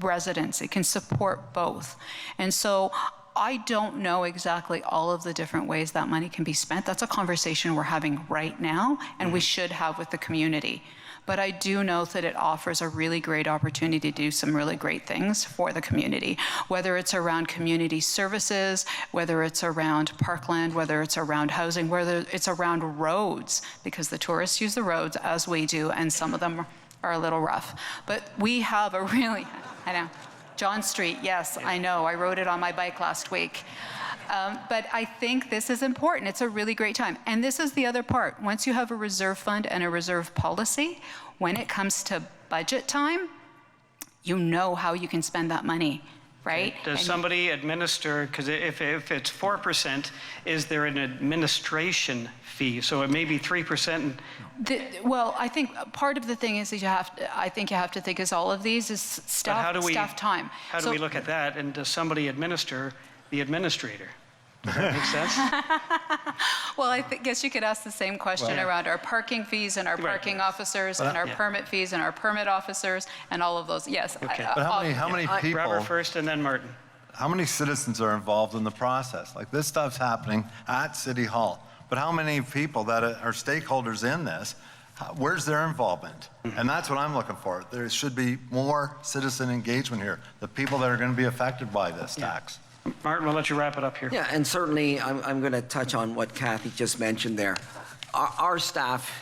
residents. It can support both. And so I don't know exactly all of the different ways that money can be spent. That's a conversation we're having right now, and we should have with the community. But I do know that it offers a really great opportunity to do some really great things for the community, whether it's around community services, whether it's around parkland, whether it's around housing, whether it's around roads, because the tourists use the roads as we do, and some of them are a little rough. But we have a really, I know, John Street, yes, I know, I rode it on my bike last week. But I think this is important. It's a really great time. And this is the other part. Once you have a reserve fund and a reserve policy, when it comes to budget time, you know how you can spend that money, right? Does somebody administer, because if it's 4%, is there an administration fee? So it may be 3%. Well, I think part of the thing is that I think you have to think is all of these is staff time. How do we look at that? And does somebody administer the administrator? Does that make sense? Well, I guess you could ask the same question around our parking fees and our parking officers and our permit fees and our permit officers and all of those. Yes. Okay. But how many people? Robert first and then Martin. How many citizens are involved in the process? Like this stuff's happening at City Hall, but how many people that are stakeholders in this? Where's their involvement? And that's what I'm looking for. There should be more citizen engagement here. The people that are going to be affected by this tax. Martin, we'll let you wrap it up here. Yeah, and certainly I'm going to touch on what Kathy just mentioned there. Our staff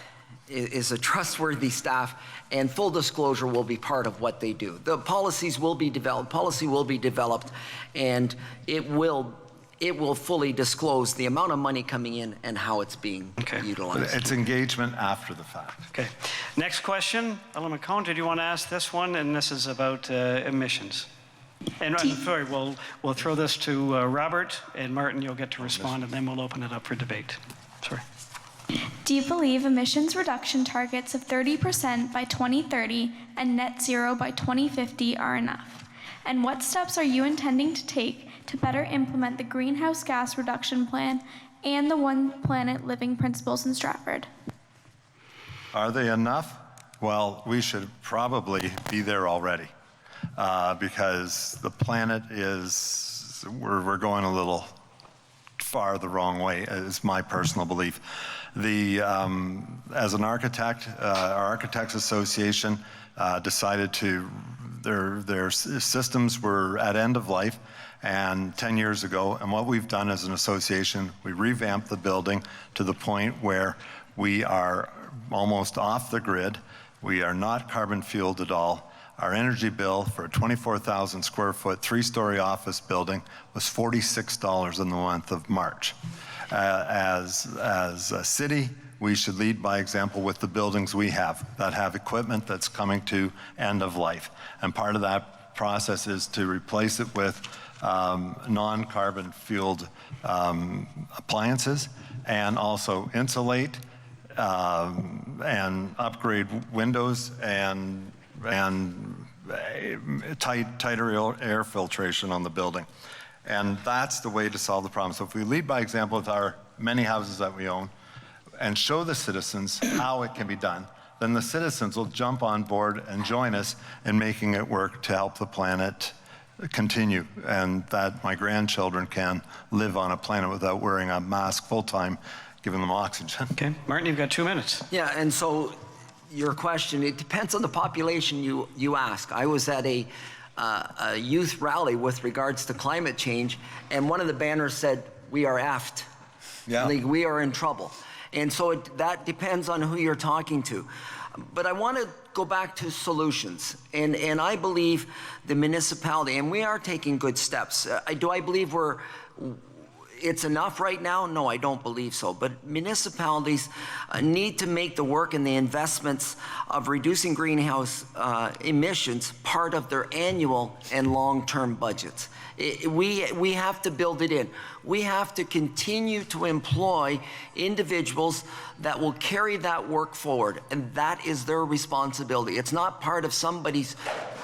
is a trustworthy staff, and full disclosure will be part of what they do. The policies will be developed, and it will fully disclose the amount of money coming in and how it's being utilized. It's engagement after the fact. Okay. Next question. Ella McCone, did you want to ask this one? And this is about emissions. And I'm sorry, we'll throw this to Robert, and Martin, you'll get to respond, and then we'll open it up for debate. Sorry. Do you believe emissions reduction targets of 30% by 2030 and net zero by 2050 are enough? And what steps are you intending to take to better implement the greenhouse gas reduction plan and the One Planet Living principles in Stratford? Are they enough? Well, we should probably be there already because the planet is, we're going a little far the wrong way, is my personal belief. As an architect, our Architects Association decided their systems were at end of life, and 10 years ago, and what we've done as an association, we revamped the building to the point where we are almost off the grid. We are not carbon fueled at all. Our energy bill for a 24,000 square foot, 3-story office building was $46 in the month of March. As a city, we should lead by example with the buildings we have that have equipment that's coming to end of life. And part of that process is to replace it with non-carbon fueled appliances, and also insulate and upgrade windows and tighter air filtration on the building. And that's the way to solve the problem. So if we lead by example with our many houses that we own and show the citizens how it can be done, then the citizens will jump on board and join us in making it work to help the planet continue, and that my grandchildren can live on a planet without wearing a mask full-time, giving them oxygen. Okay, Martin, you've got 2 minutes. Yeah, and so your question, it depends on the population you ask. I was at a youth rally with regards to climate change, and one of the banners said, "We are effed." Yeah. Like, we are in trouble. And so that depends on who you're talking to. But I want to go back to solutions. And I believe the municipality, and we are taking good steps. Do I believe it's enough right now? No, I don't believe so. But municipalities need to make the work and the investments of reducing greenhouse emissions part of their annual and long-term budgets. We have to build it in. We have to continue to employ individuals that will carry that work forward, and that is their responsibility. It's not part of somebody's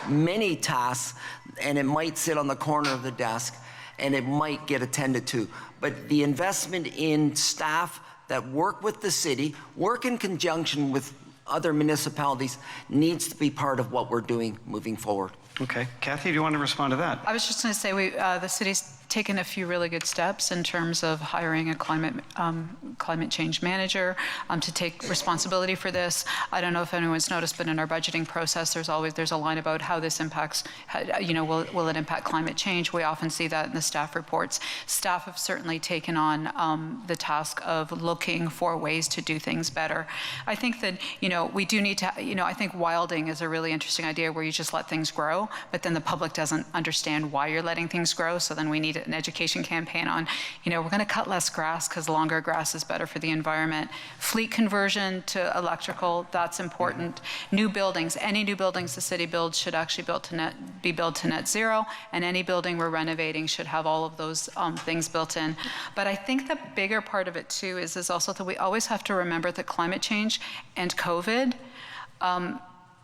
many tasks, and it might sit on the corner of the desk, and it might get attended to. But the investment in staff that work with the city, work in conjunction with other municipalities, needs to be part of what we're doing moving forward. Okay, Kathy, do you want to respond to that? I was just going to say, the city's taken a few really good steps in terms of hiring a climate change manager to take responsibility for this. I don't know if anyone's noticed, but in our budgeting process, there's a line about how this impacts, will it impact climate change? We often see that in the staff reports. Staff have certainly taken on the task of looking for ways to do things better. I think that, we do need to, I think wilding is a really interesting idea where you just let things grow, but then the public doesn't understand why you're letting things grow, so then we need an education campaign on, we're going to cut less grass because longer grass is better for the environment. Fleet conversion to electrical, that's important. New buildings, any new buildings the city builds should actually be built to net zero, and any building we're renovating should have all of those things built in. But I think the bigger part of it too is also that we always have to remember that climate change and COVID,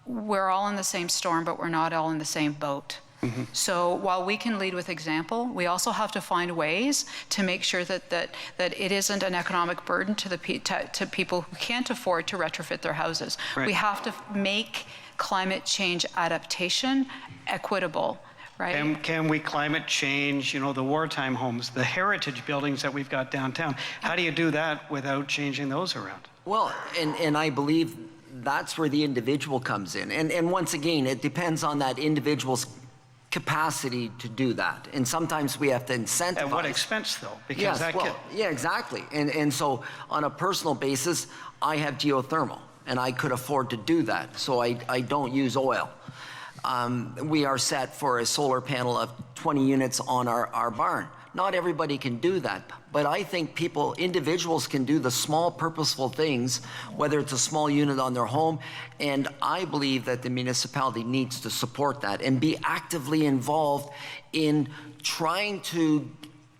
we're all in the same storm, but we're not all in the same boat. Mm-hmm. So while we can lead with example, we also have to find ways to make sure that it isn't an economic burden to people who can't afford to retrofit their houses. Right. We have to make climate change adaptation equitable. Right. Can we climate change, the wartime homes, the heritage buildings that we've got downtown? How do you do that without changing those around? Well, and I believe that's where the individual comes in. And once again, it depends on that individual's capacity to do that. And sometimes we have to incentivize. At what expense, though? Because yes, yeah, exactly. And so on a personal basis, I have geothermal, and I could afford to do that. So I don't use oil. We are set for a solar panel of 20 units on our barn. Not everybody can do that, but I think individuals can do the small purposeful things, whether it's a small unit on their home, and I believe that the municipality needs to support that and be actively involved in trying to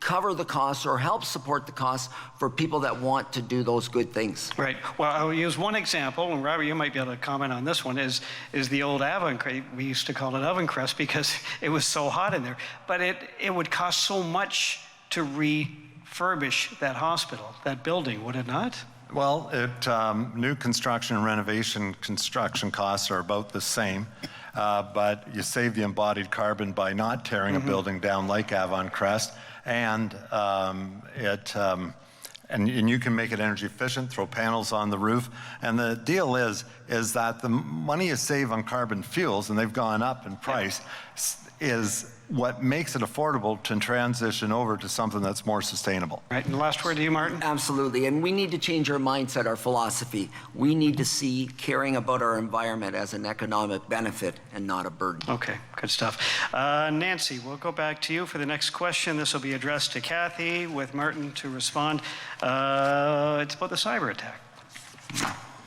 cover the costs or help support the costs for people that want to do those good things. Right. Well, I'll use one example, and Robert, you might be able to comment on this one, is the old oven crate. We used to call it oven crust because it was so hot in there. But it would cost so much to refurbish that hospital, that building, would it not? Well, new construction and renovation construction costs are about the same, but you save the embodied carbon by not tearing a building down like Avon Crest, and you can make it energy efficient, throw panels on the roof, and the deal is that the money you save on carbon fuels, and they've gone up in price, is what makes it affordable to transition over to something that's more sustainable. Right, and the last word to you, Martin. Absolutely, and we need to change our mindset, our philosophy. We need to see caring about our environment as an economic benefit and not a burden. Okay, good stuff. Nancy, we'll go back to you for the next question. This will be addressed to Kathy with Martin to respond. It's about the cyber attack.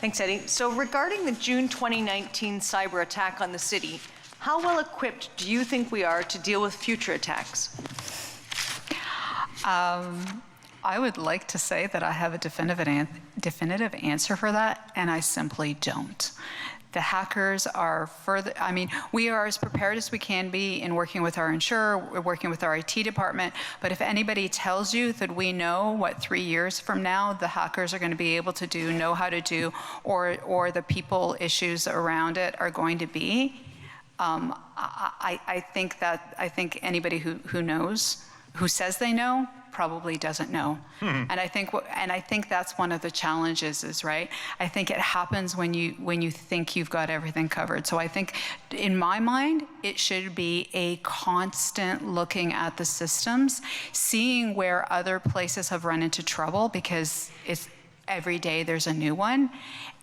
Thanks, Eddie. So regarding the June 2019 cyber attack on the city, how well equipped do you think we are to deal with future attacks? I would like to say that I have a definitive answer for that, and I simply don't. The hackers are further, I mean, we are as prepared as we can be in working with our insurer, we're working with our IT department, but if anybody tells you that we know what 3 years from now the hackers are going to be able to do, know how to do, or the people issues around it are going to be, I think anybody who knows, who says they know, probably doesn't know. And I think that's one of the challenges is, right? I think it happens when you think you've got everything covered. So I think in my mind, it should be a constant looking at the systems, seeing where other places have run into trouble, because it's every day there's a new one.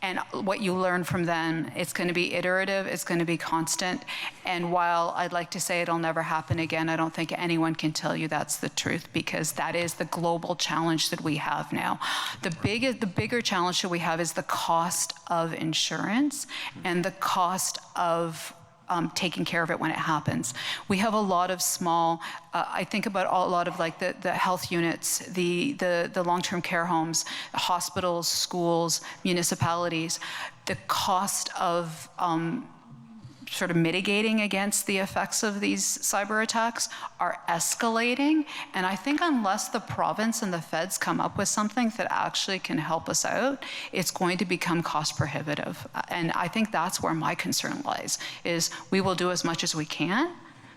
And what you learn from them, it's going to be iterative, it's going to be constant. And while I'd like to say it'll never happen again, I don't think anyone can tell you that's the truth, because that is the global challenge that we have now. The bigger challenge that we have is the cost of insurance and the cost of taking care of it when it happens. We have a lot of small, I think about a lot of like the health units, the long-term care homes, hospitals, schools, municipalities. The cost of sort of mitigating against the effects of these cyber attacks are escalating. And I think unless the province and the feds come up with something that actually can help us out, it's going to become cost prohibitive. And I think that's where my concern lies, is we will do as much as we can,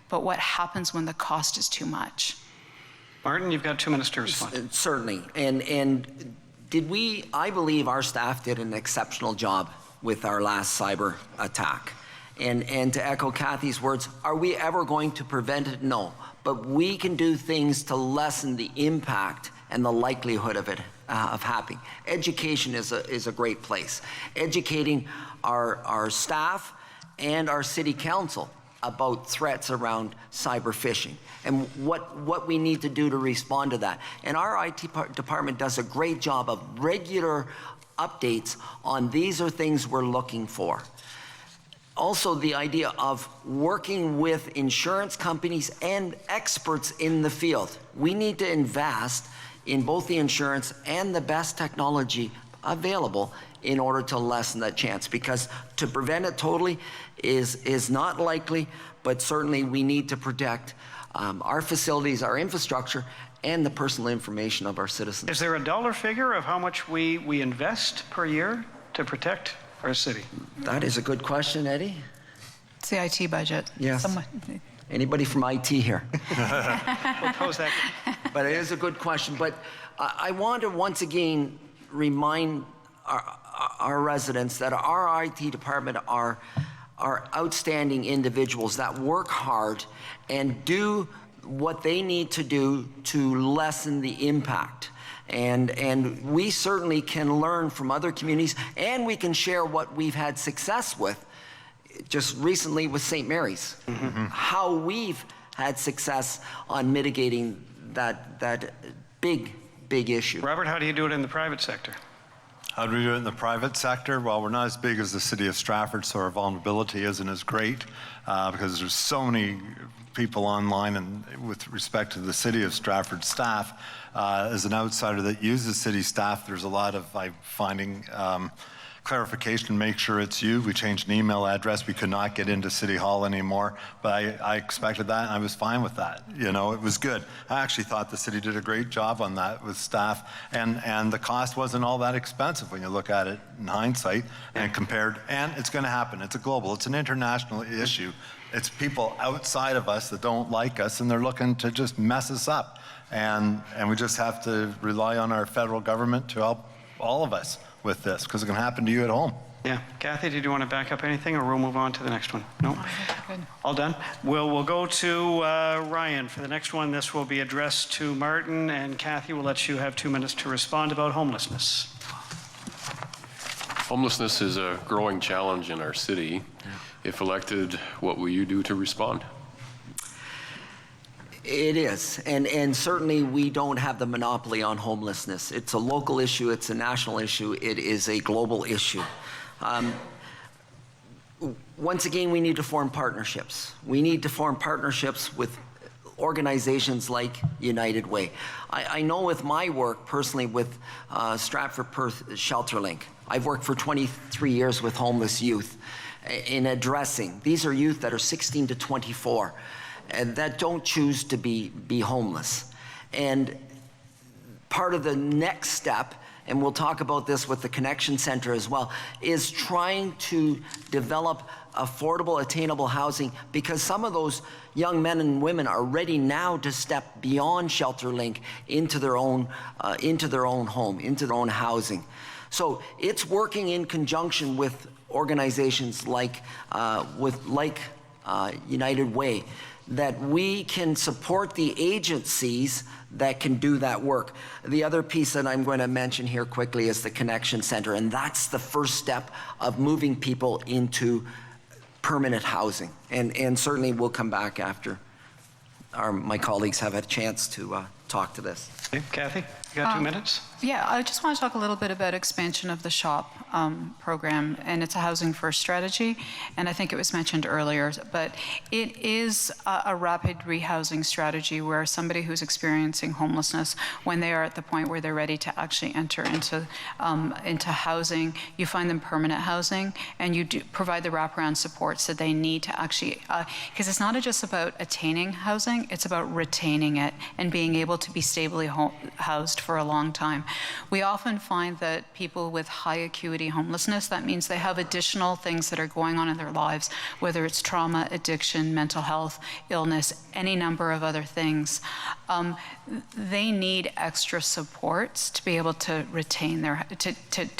but what happens when the cost is too much? Martin, you've got 2 minutes to respond. Certainly, and I believe our staff did an exceptional job with our last cyber attack. And to echo Kathy's words, are we ever going to prevent it? No. But we can do things to lessen the impact and the likelihood of it of happening. Education is a great place. Educating our staff and our city council about threats around cyber phishing and what we need to do to respond to that. And our IT department does a great job of regular updates on these are things we're looking for. Also, the idea of working with insurance companies and experts in the field. We need to invest in both the insurance and the best technology available in order to lessen that chance, because to prevent it totally is not likely, but certainly we need to protect our facilities, our infrastructure, and the personal information of our citizens. Is there a dollar figure of how much we invest per year to protect our city? That is a good question, Eddie. It's the IT budget. Yes. Anybody from IT here? We'll pose that. But it is a good question. But I want to once again remind our residents that our IT department are outstanding individuals that work hard and do what they need to do to lessen the impact. And we certainly can learn from other communities, and we can share what we've had success with. Just recently with St. Mary's, how we've had success on mitigating that big issue. Robert, how do you do it in the private sector? How do we do it in the private sector? Well, we're not as big as the city of Stratford, so our vulnerability isn't as great because there's so many people online, and with respect to the city of Stratford staff, as an outsider that uses city staff, there's a lot of, I'm finding, clarification, make sure it's you. We changed an email address. We could not get into City Hall anymore, but I expected that, and I was fine with that. You know, it was good. I actually thought the city did a great job on that with staff, and the cost wasn't all that expensive when you look at it in hindsight and compared, and it's going to happen. It's a global, it's an international issue. It's people outside of us that don't like us, and they're looking to just mess us up. And we just have to rely on our federal government to help all of us with this, because it can happen to you at home. Yeah. Kathy, did you want to back up anything, or we'll move on to the next one? No? Good. All done? We'll go to Ryan for the next one. This will be addressed to Martin, and Kathy will let you have 2 minutes to respond about homelessness. Homelessness is a growing challenge in our city. If elected, what will you do to respond? It is, and certainly we don't have the monopoly on homelessness. It's a local issue, it's a national issue, it is a global issue. Once again, we need to form partnerships. We need to form partnerships with organizations like United Way. I know with my work personally with Stratford Perth ShelterLink, I've worked for 23 years with homeless youth in addressing. These are youth that are 16 to 24. And that don't choose to be homeless. And part of the next step, and we'll talk about this with the Connection Center as well, is trying to develop affordable, attainable housing, because some of those young men and women are ready now to step beyond ShelterLink into their own home, into their own housing. So it's working in conjunction with organizations like United Way, that we can support the agencies that can do that work. The other piece that I'm going to mention here quickly is the Connection Center, and that's the first step of moving people into permanent housing. And certainly we'll come back after my colleagues have had a chance to talk to this. Okay. Kathy, you got 2 minutes? Yeah, I just want to talk a little bit about expansion of the SHOP program, and it's a housing first strategy, and I think it was mentioned earlier, but it is a rapid rehousing strategy where somebody who's experiencing homelessness, when they are at the point where they're ready to actually enter into housing, you find them permanent housing, and you do provide the wraparound supports that they need to actually, because it's not just about attaining housing, it's about retaining it and being able to be stably housed for a long time. We often find that people with high acuity homelessness, that means they have additional things that are going on in their lives, whether it's trauma, addiction, mental health, illness, any number of other things. They need extra supports to be able to retain their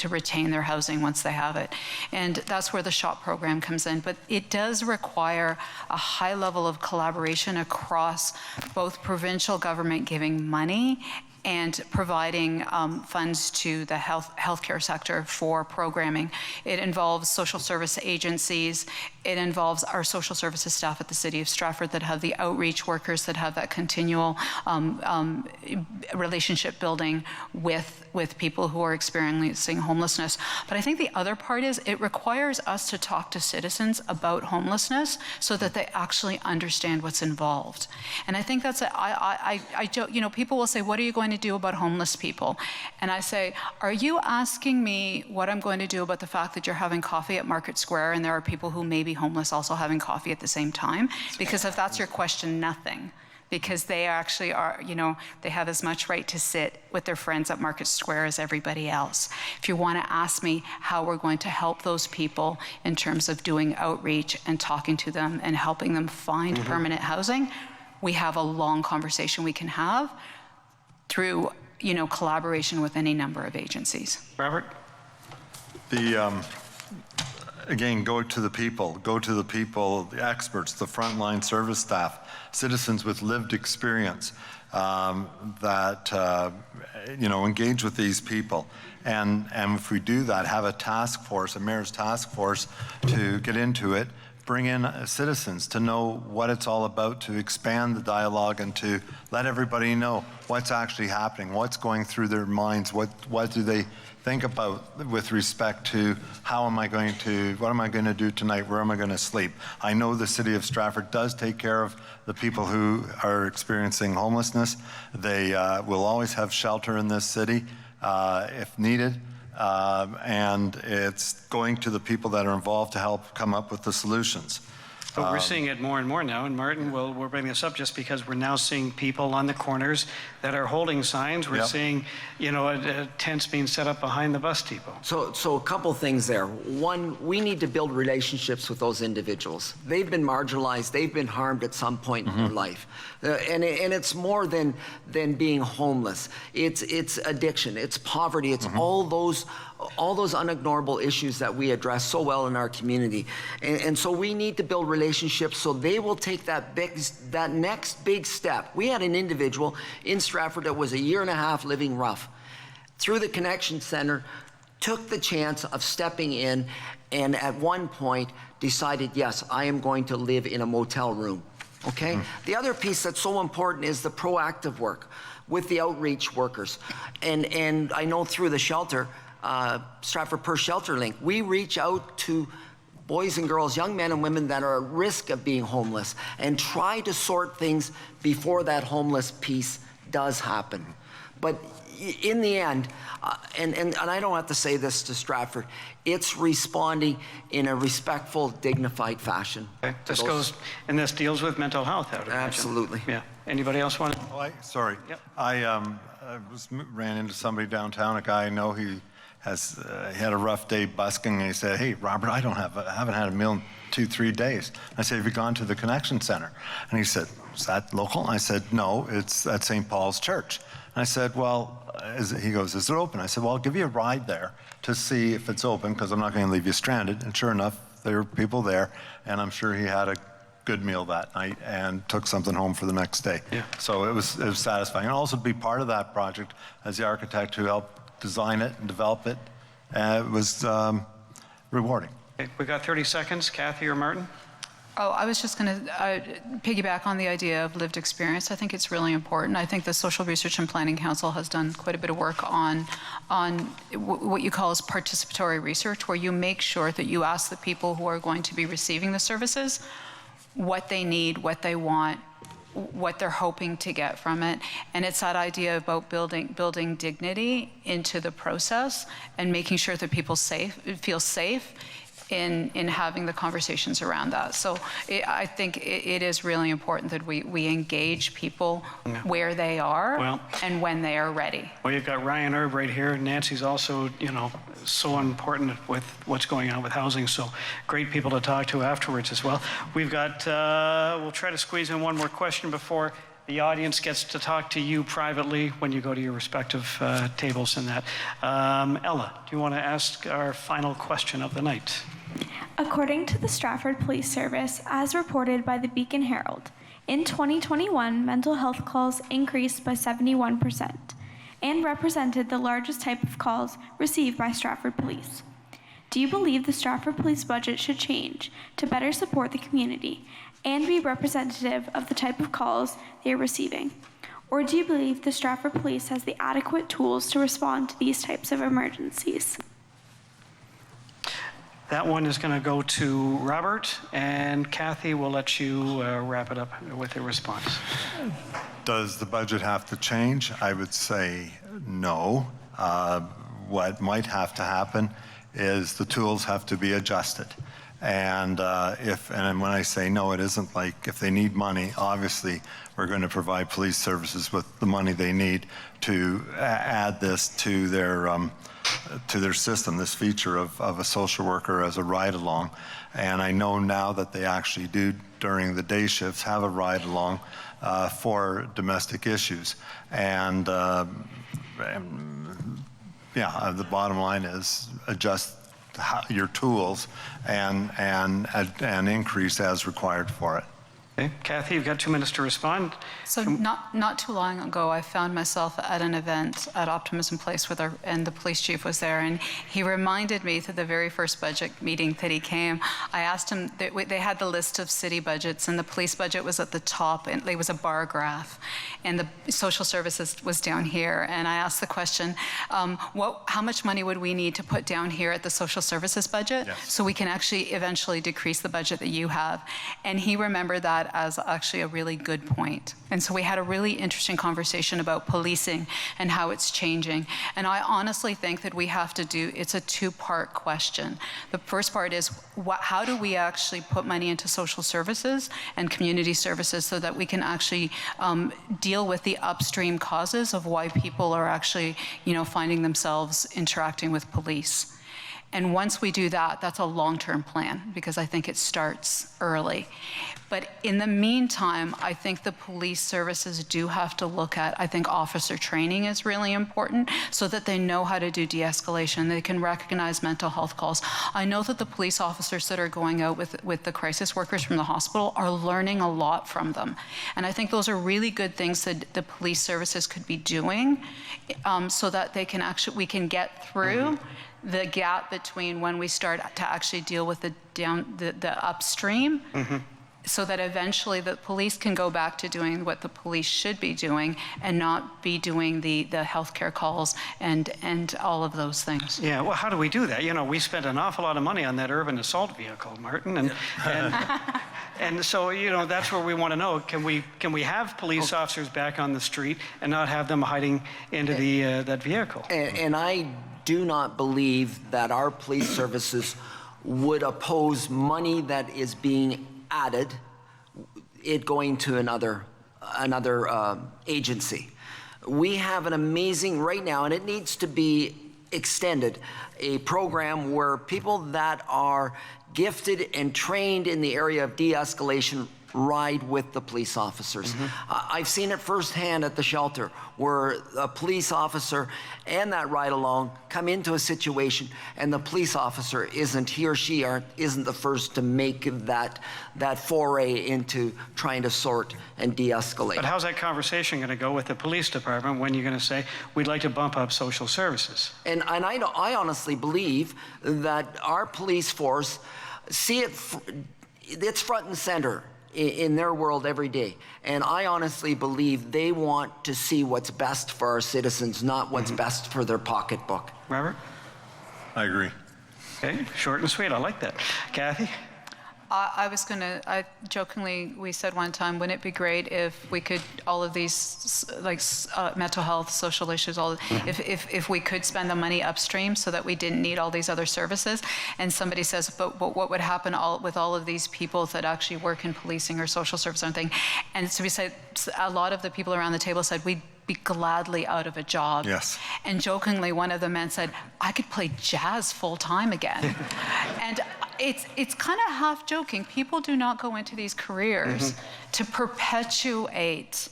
retain their housing once they have it, and that's where the SHOP program comes in. But it does require a high level of collaboration across both provincial government giving money and providing funds to the healthcare sector for programming. It involves social service agencies. It involves our social services staff at the City of Stratford that have the outreach workers that have that continual relationship building with people who are experiencing homelessness. But I think the other part is it requires us to talk to citizens about homelessness so that they actually understand what's involved. And I think that's people will say, what are you going to do about homeless people? And I say, are you asking me what I'm going to do about the fact that you're having coffee at Market Square and there are people who may be homeless also having coffee at the same time? Because if that's your question, nothing. Because they actually are, they have as much right to sit with their friends at Market Square as everybody else. If you want to ask me how we're going to help those people in terms of doing outreach and talking to them and helping them find permanent housing, we have a long conversation we can have through, collaboration with any number of agencies. Robert? Again, go to the people, the experts, the frontline service staff, citizens with lived experience that, engage with these people. And if we do that, have a task force, a mayor's task force to get into it, bring in citizens to know what it's all about, to expand the dialogue and to let everybody know what's actually happening, what's going through their minds, what do they think about with respect to what am I going to do tonight, where am I going to sleep. I know the city of Stratford does take care of the people who are experiencing homelessness. They will always have shelter in this city if needed. And it's going to the people that are involved to help come up with the solutions. But we're seeing it more and more now, and Martin, we're bringing this up just because we're now seeing people on the corners that are holding signs. We're Yep. seeing, tents being set up behind the bus depot. So a couple things there. One, we need to build relationships with those individuals. They've been marginalized. They've been harmed at some point in their life. And it's more than being homeless. It's addiction. It's poverty. It's all those unignorable issues that we address so well in our community. And so we need to build relationships so they will take that next big step. We had an individual in Stratford that was 1.5 years living rough. Through the Connection Center, took the chance of stepping in, and at one point decided, yes, I am going to live in a motel room. Okay? The other piece that's so important is the proactive work with the outreach workers. And I know through the shelter, Stratford Per Shelter Link, we reach out to boys and girls, young men and women that are at risk of being homeless and try to sort things before that homeless piece does happen. But in the end, and I don't have to say this to Stratford, it's responding in a respectful, dignified fashion. Okay. This deals with mental health, I would imagine. Absolutely. Yeah. Anybody else want to? Oh, sorry. Yep. I ran into somebody downtown, a guy I know, he had a rough day busking, and he said, "Hey, Robert, I haven't had a meal in 2-3 days." I said, "Have you gone to the Connection Center?" And he said, "Is that local?" I said, "No, it's at St. Paul's Church." And I said, "Well," he goes, "Is it open?" I said, "Well, I'll give you a ride there to see if it's open, because I'm not going to leave you stranded." And sure enough, there were people there, and I'm sure he had a good meal that night and took something home for the next day. Yeah. So it was satisfying. And also to be part of that project as the architect who helped design it and develop it, it was rewarding. Okay, we got 30 seconds. Kathy or Martin? Oh, I was just going to piggyback on the idea of lived experience. I think it's really important. I think the Social Research and Planning Council has done quite a bit of work on what you call as participatory research, where you make sure that you ask the people who are going to be receiving the services what they need, what they want, what they're hoping to get from it. And it's that idea about building dignity into the process and making sure that people feel safe in having the conversations around that. So I think it is really important that we engage people where they are and when they are ready. Well, you've got Ryan Erb right here. Nancy's also, so important with what's going on with housing. So great people to talk to afterwards as well. We've got, we'll try to squeeze in one more question before the audience gets to talk to you privately when you go to your respective tables and that. Ella, do you want to ask our final question of the night? According to the Stratford Police Service, as reported by the Beacon Herald, in 2021, mental health calls increased by 71% and represented the largest type of calls received by Stratford Police. Do you believe the Stratford Police budget should change to better support the community and be representative of the type of calls they are receiving? Or do you believe the Stratford Police has the adequate tools to respond to these types of emergencies? That one is going to go to Robert, and Kathy will let you wrap it up with a response. Does the budget have to change? I would say no. What might have to happen is the tools have to be adjusted. And when I say no, it isn't like if they need money, obviously we're going to provide police services with the money they need to add this to their system, this feature of a social worker as a ride-along. And I know now that they actually do, during the day shifts, have a ride-along for domestic issues. And the bottom line is adjust your tools and increase as required for it. Okay, Kathy, you've got 2 minutes to respond. So not too long ago, I found myself at an event at Optimism Place and the police chief was there, and he reminded me that the very first budget meeting that he came, I asked him, they had the list of city budgets, and the police budget was at the top, and it was a bar graph, and the social services was down here, and I asked the question, how much money would we need to put down here at the social services budget so we can actually eventually decrease the budget that you have? And he remembered that as actually a really good point. And so we had a really interesting conversation about policing and how it's changing. And I honestly think that we have to it's a two-part question. The first part is, how do we actually put money into social services and community services so that we can actually deal with the upstream causes of why people are actually, finding themselves interacting with police? And once we do that, that's a long-term plan, because I think it starts early. But in the meantime, I think the police services do have to look at, I think officer training is really important so that they know how to do de-escalation. They can recognize mental health calls. I know that the police officers that are going out with the crisis workers from the hospital are learning a lot from them. And I think those are really good things that the police services could be doing so that we can get through the gap between when we start to actually deal with the upstream, so that eventually the police can go back to doing what the police should be doing and not be doing the healthcare calls and all of those things. Yeah, well, how do we do that? We spent an awful lot of money on that urban assault vehicle, Martin, and so that's where we want to know: can we have police officers back on the street and not have them hiding into that vehicle? And I do not believe that our police services would oppose money that is being added, it going to another agency. We have an amazing, right now, and it needs to be extended, a program where people that are gifted and trained in the area of de-escalation ride with the police officers. I've seen it firsthand at the shelter where a police officer and that ride along come into a situation and the police officer isn't the first to make that foray into trying to sort and de-escalate. But how's that conversation going to go with the police department when you're going to say, we'd like to bump up social services? And I honestly believe that our police force it's front and center in their world every day. And I honestly believe they want to see what's best for our citizens, not what's best for their pocketbook. Robert? I agree. Okay, short and sweet. I like that. Kathy? I jokingly, we said one time, wouldn't it be great if we could, all of these, mental health, social issues, if we could spend the money upstream so that we didn't need all these other services? And somebody says, but what would happen with all of these people that actually work in policing or social service or anything? And so we said, a lot of the people around the table said, we'd be gladly out of a job. Yes. And jokingly, one of the men said, I could play jazz full time again. And it's kind of half joking. People do not go into these careers to perpetuate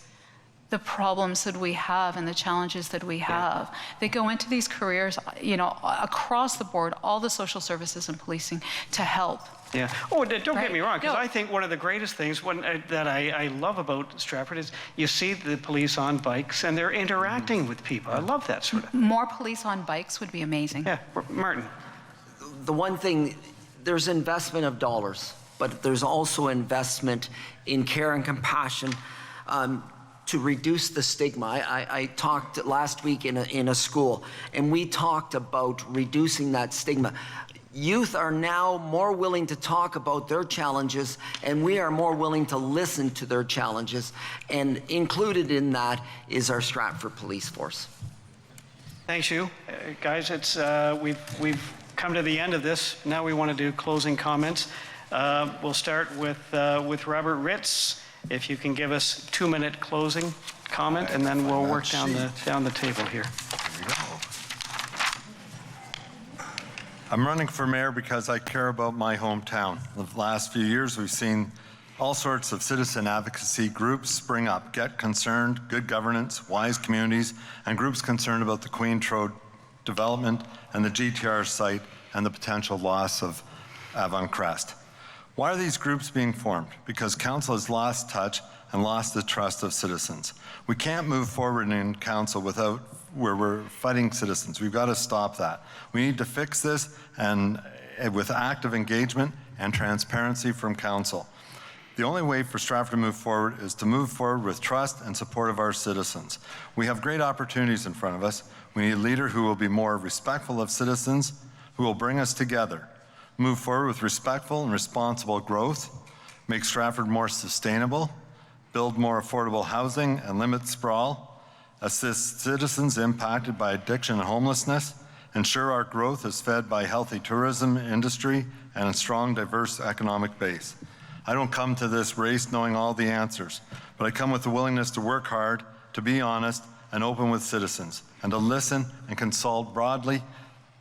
the problems that we have and the challenges that we have. They go into these careers, across the board, all the social services and policing, to help. Yeah. Oh, don't get me wrong, because No. I think one of the greatest things that I love about Stratford is you see the police on bikes and they're interacting with people. I love that sort of thing. More police on bikes would be amazing. Yeah, Martin. The one thing, there's investment of dollars, but there's also investment in care and compassion to reduce the stigma. I talked last week in a school, and we talked about reducing that stigma. Youth are now more willing to talk about their challenges, and we are more willing to listen to their challenges. And included in that is our Stratford Police Force. Thanks, you. Guys, it's we've come to the end of this. Now we want to do closing comments. We'll start with Robert Ritz. If you can give us 2-minute closing comment, and then we'll work down the table here. Here we go. I'm running for mayor because I care about my hometown. The last few years, we've seen all sorts of citizen advocacy groups spring up: Get Concerned, Good Governance, Wise Communities, and groups concerned about the Queen Road development and the GTR site and the potential loss of Avon Crest. Why are these groups being formed? Because council has lost touch and lost the trust of citizens. We can't move forward in council without where we're fighting citizens. We've got to stop that. We need to fix this and with active engagement and transparency from council. The only way for Stratford to move forward is to move forward with trust and support of our citizens. We have great opportunities in front of us. We need a leader who will be more respectful of citizens, who will bring us together, move forward with respectful and responsible growth, make Stratford more sustainable, build more affordable housing and limit sprawl, assist citizens impacted by addiction and homelessness, ensure our growth is fed by healthy tourism industry and a strong, diverse economic base. I don't come to this race knowing all the answers, but I come with the willingness to work hard, to be honest and open with citizens, and to listen and consult broadly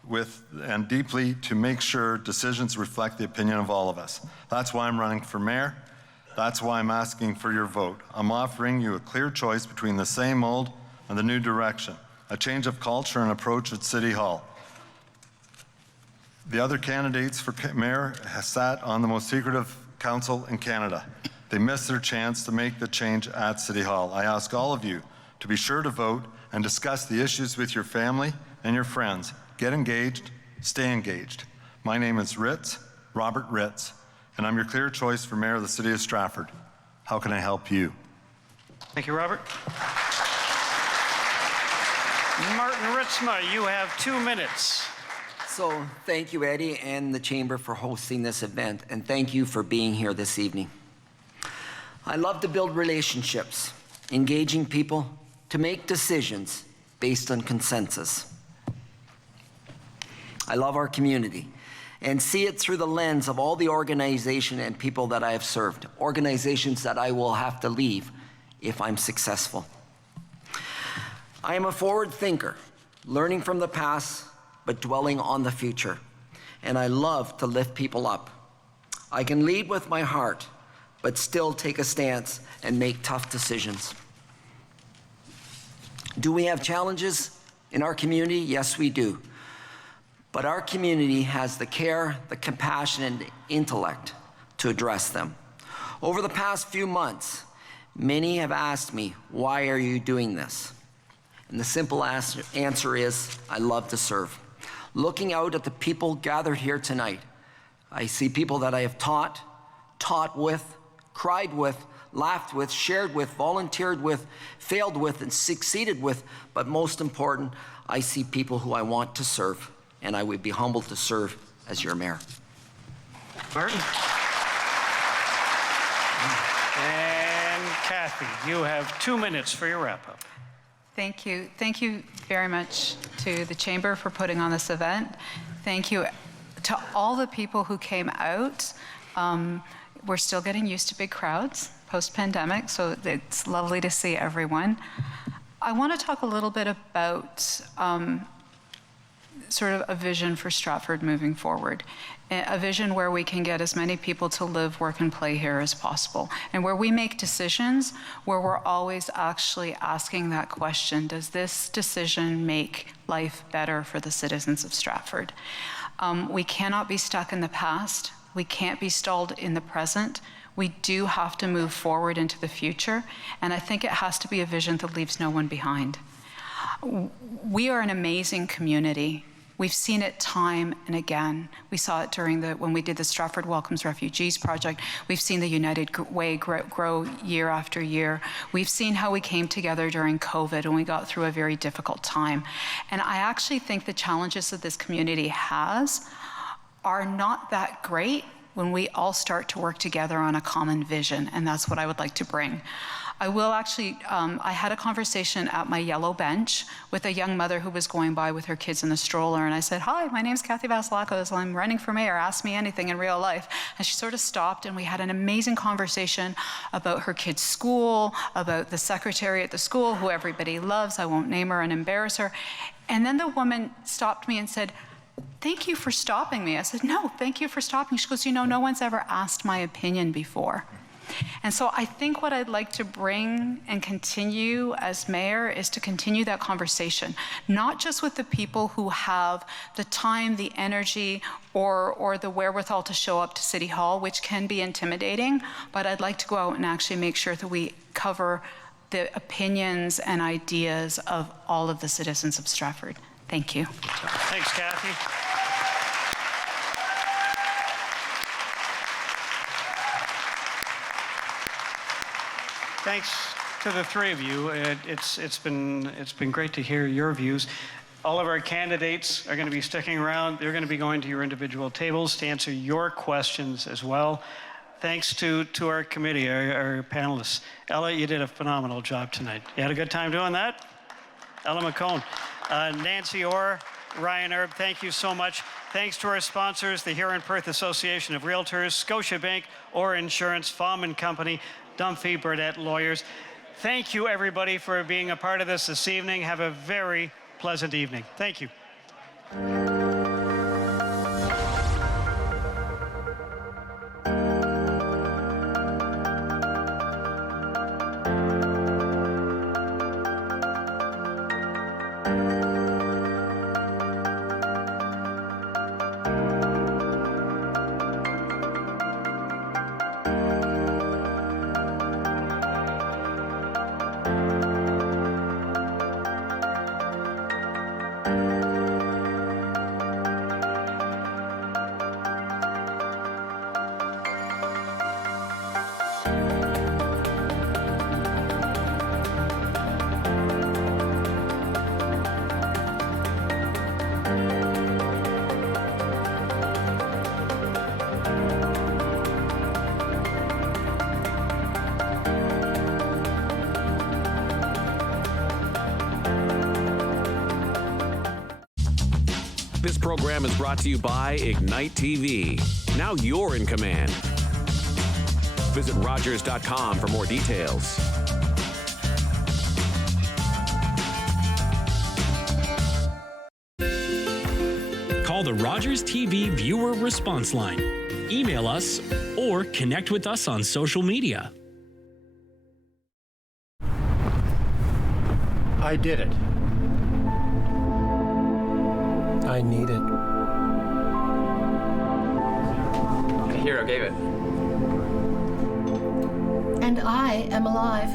with and deeply to make sure decisions reflect the opinion of all of us. That's why I'm running for mayor. That's why I'm asking for your vote. I'm offering you a clear choice between the same old and the new direction, a change of culture and approach at City Hall. The other candidates for mayor have sat on the most secretive council in Canada. They missed their chance to make the change at City Hall. I ask all of you to be sure to vote and discuss the issues with your family and your friends. Get engaged, stay engaged. My name is Robert Ritz, and I'm your clear choice for mayor of the city of Stratford. How can I help you? Thank you, Robert. Martin Ritzma, you have 2 minutes. So thank you, Eddie, and the Chamber for hosting this event, and thank you for being here this evening. I love to build relationships, engaging people to make decisions based on consensus. I love our community and see it through the lens of all the organization and people that I have served, organizations that I will have to leave if I'm successful. I am a forward thinker, learning from the past, but dwelling on the future. And I love to lift people up. I can lead with my heart, but still take a stance and make tough decisions. Do we have challenges in our community? Yes, we do. But our community has the care, the compassion, and the intellect to address them. Over the past few months, many have asked me, why are you doing this? And the simple answer is, I love to serve. Looking out at the people gathered here tonight, I see people that I have taught with, cried with, laughed with, shared with, volunteered with, failed with, and succeeded with, but most important, I see people who I want to serve, and I would be humbled to serve as your mayor. Martin. And Kathy, you have 2 minutes for your wrap-up. Thank you. Thank you very much to the Chamber for putting on this event. Thank you to all the people who came out. We're still getting used to big crowds post-pandemic, so it's lovely to see everyone. I want to talk a little bit about sort of a vision for Stratford moving forward. A vision where we can get as many people to live, work, and play here as possible. And where we make decisions where we're always actually asking that question, does this decision make life better for the citizens of Stratford? We cannot be stuck in the past. We can't be stalled in the present. We do have to move forward into the future. And I think it has to be a vision that leaves no one behind. We are an amazing community. We've seen it time and again. We saw it during when we did the Stratford Welcomes Refugees project. We've seen the United Way grow year after year. We've seen how we came together during COVID and we got through a very difficult time. And I actually think the challenges that this community has are not that great when we all start to work together on a common vision, and that's what I would like to bring. I will actually, I had a conversation at my yellow bench with a young mother who was going by with her kids in a stroller, and I said, hi, my name's Kathy Vasilakos, I'm running for mayor, ask me anything in real life. And she sort of stopped, and we had an amazing conversation about her kids' school, about the secretary at the school, who everybody loves, I won't name her and embarrass her. And then the woman stopped me and said, thank you for stopping me. I said, no, thank you for stopping. She goes, you know, no one's ever asked my opinion before. And so I think what I'd like to bring and continue as mayor is to continue that conversation, not just with the people who have the time, the energy, or the wherewithal to show up to City Hall, which can be intimidating, but I'd like to go out and actually make sure that we cover the opinions and ideas of all of the citizens of Stratford. Thank you. Thanks, Kathy. Thanks to the three of you. It's been great to hear your views. All of our candidates are going to be sticking around. They're going to be going to your individual tables to answer your questions as well. Thanks to our committee, our panelists. Ella, you did a phenomenal job tonight. You had a good time doing that? Ella McCone. Nancy Orr, Ryan Erb, thank you so much. Thanks to our sponsors, the Huron Perth Association of Realtors, Scotiabank, Orr Insurance, Fahm & Company, Dunphy Burdett Lawyers. Thank you, everybody, for being a part of this evening. Have a very pleasant evening. Thank you. This program is brought to you by Ignite TV. Now you're in command. Visit Rogers.com for more details. Call the Rogers TV viewer response line. Email us or connect with us on social media. I did it. I need it. The hero gave it. And I am alive.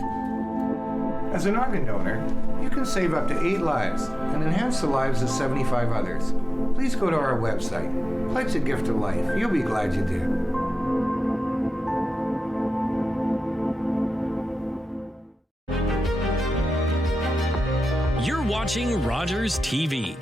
As an organ donor, you can save up to 8 lives and enhance the lives of 75 others. Please go to our website. Pledge a gift of life. You'll be glad you did. You're watching Rogers TV.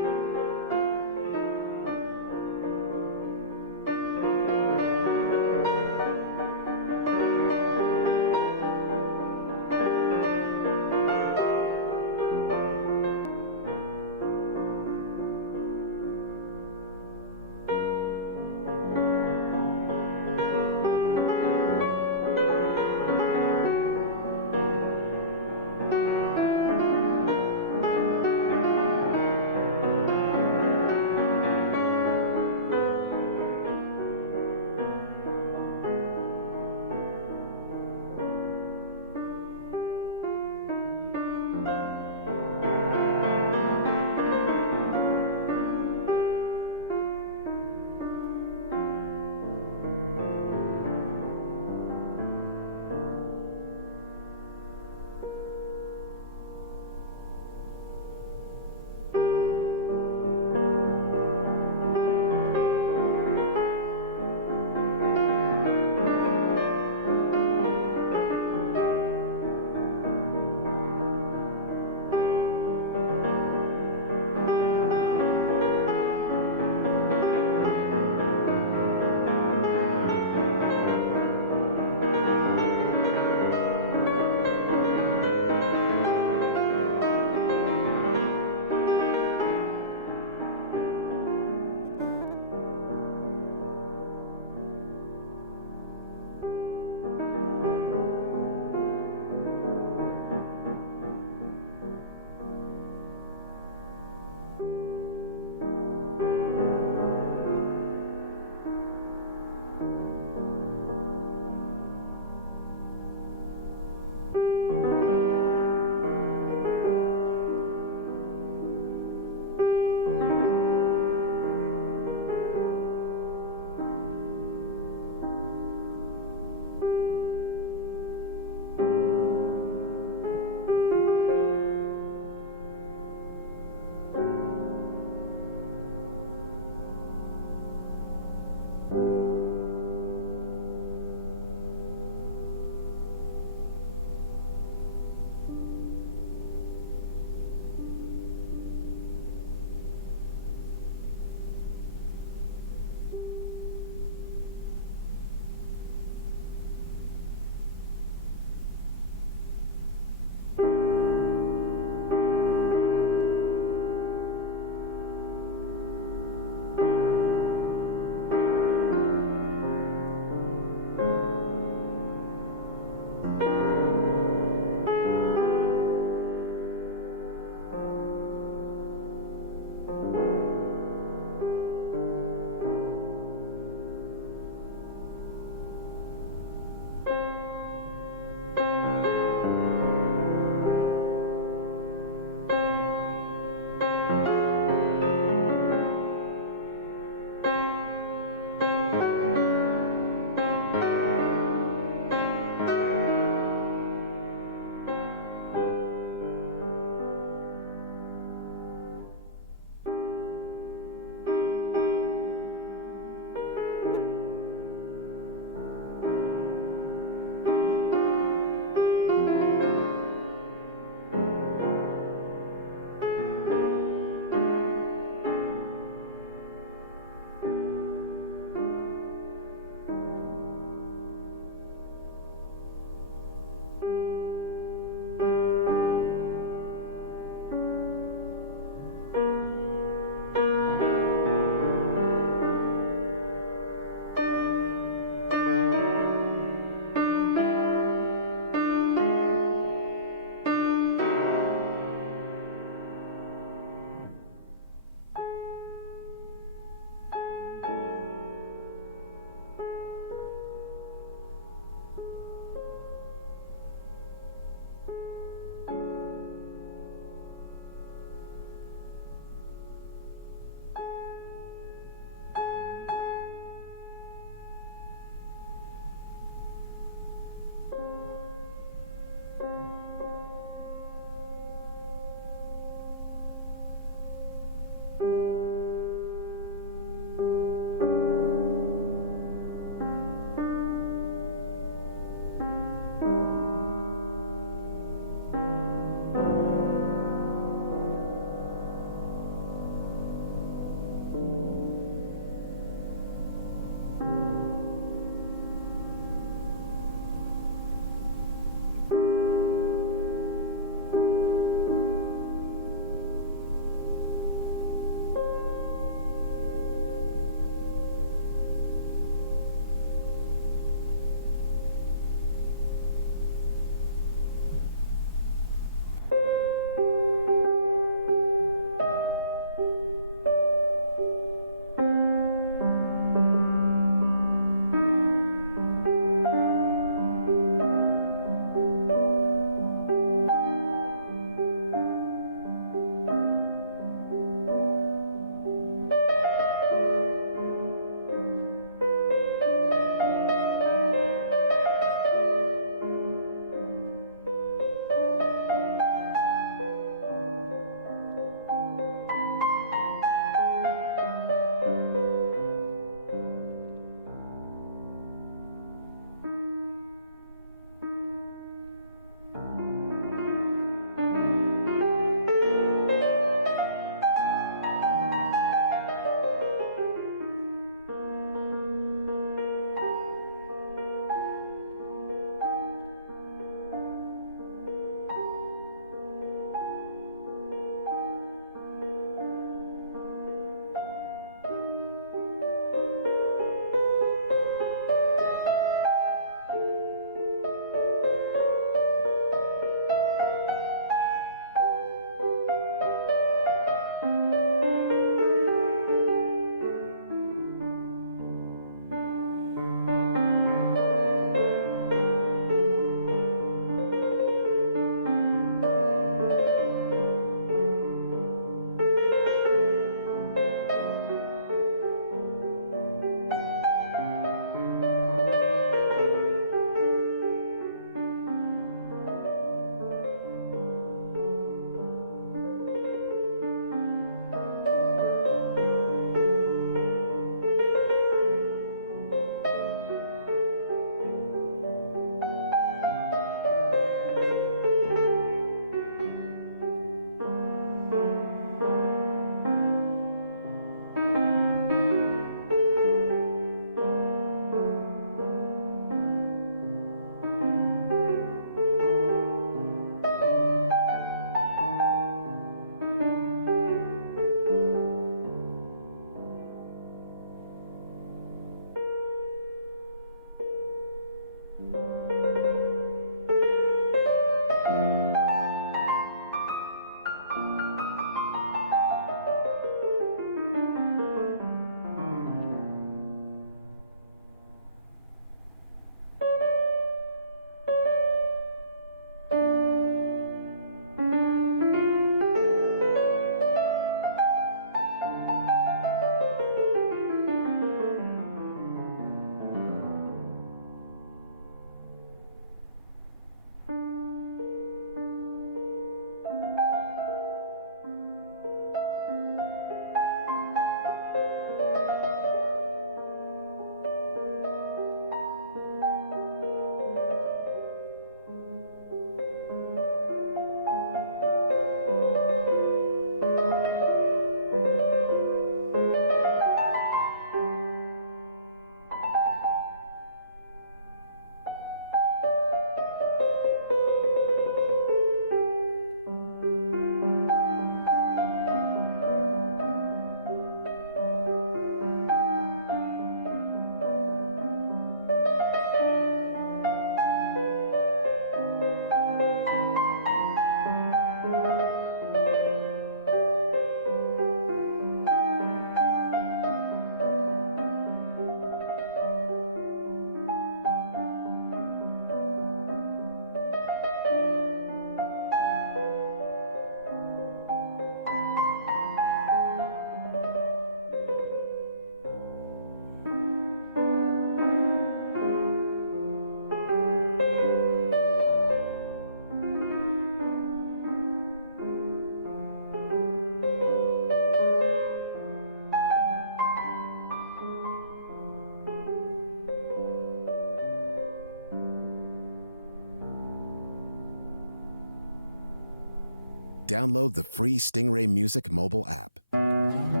Stingray Music mobile app.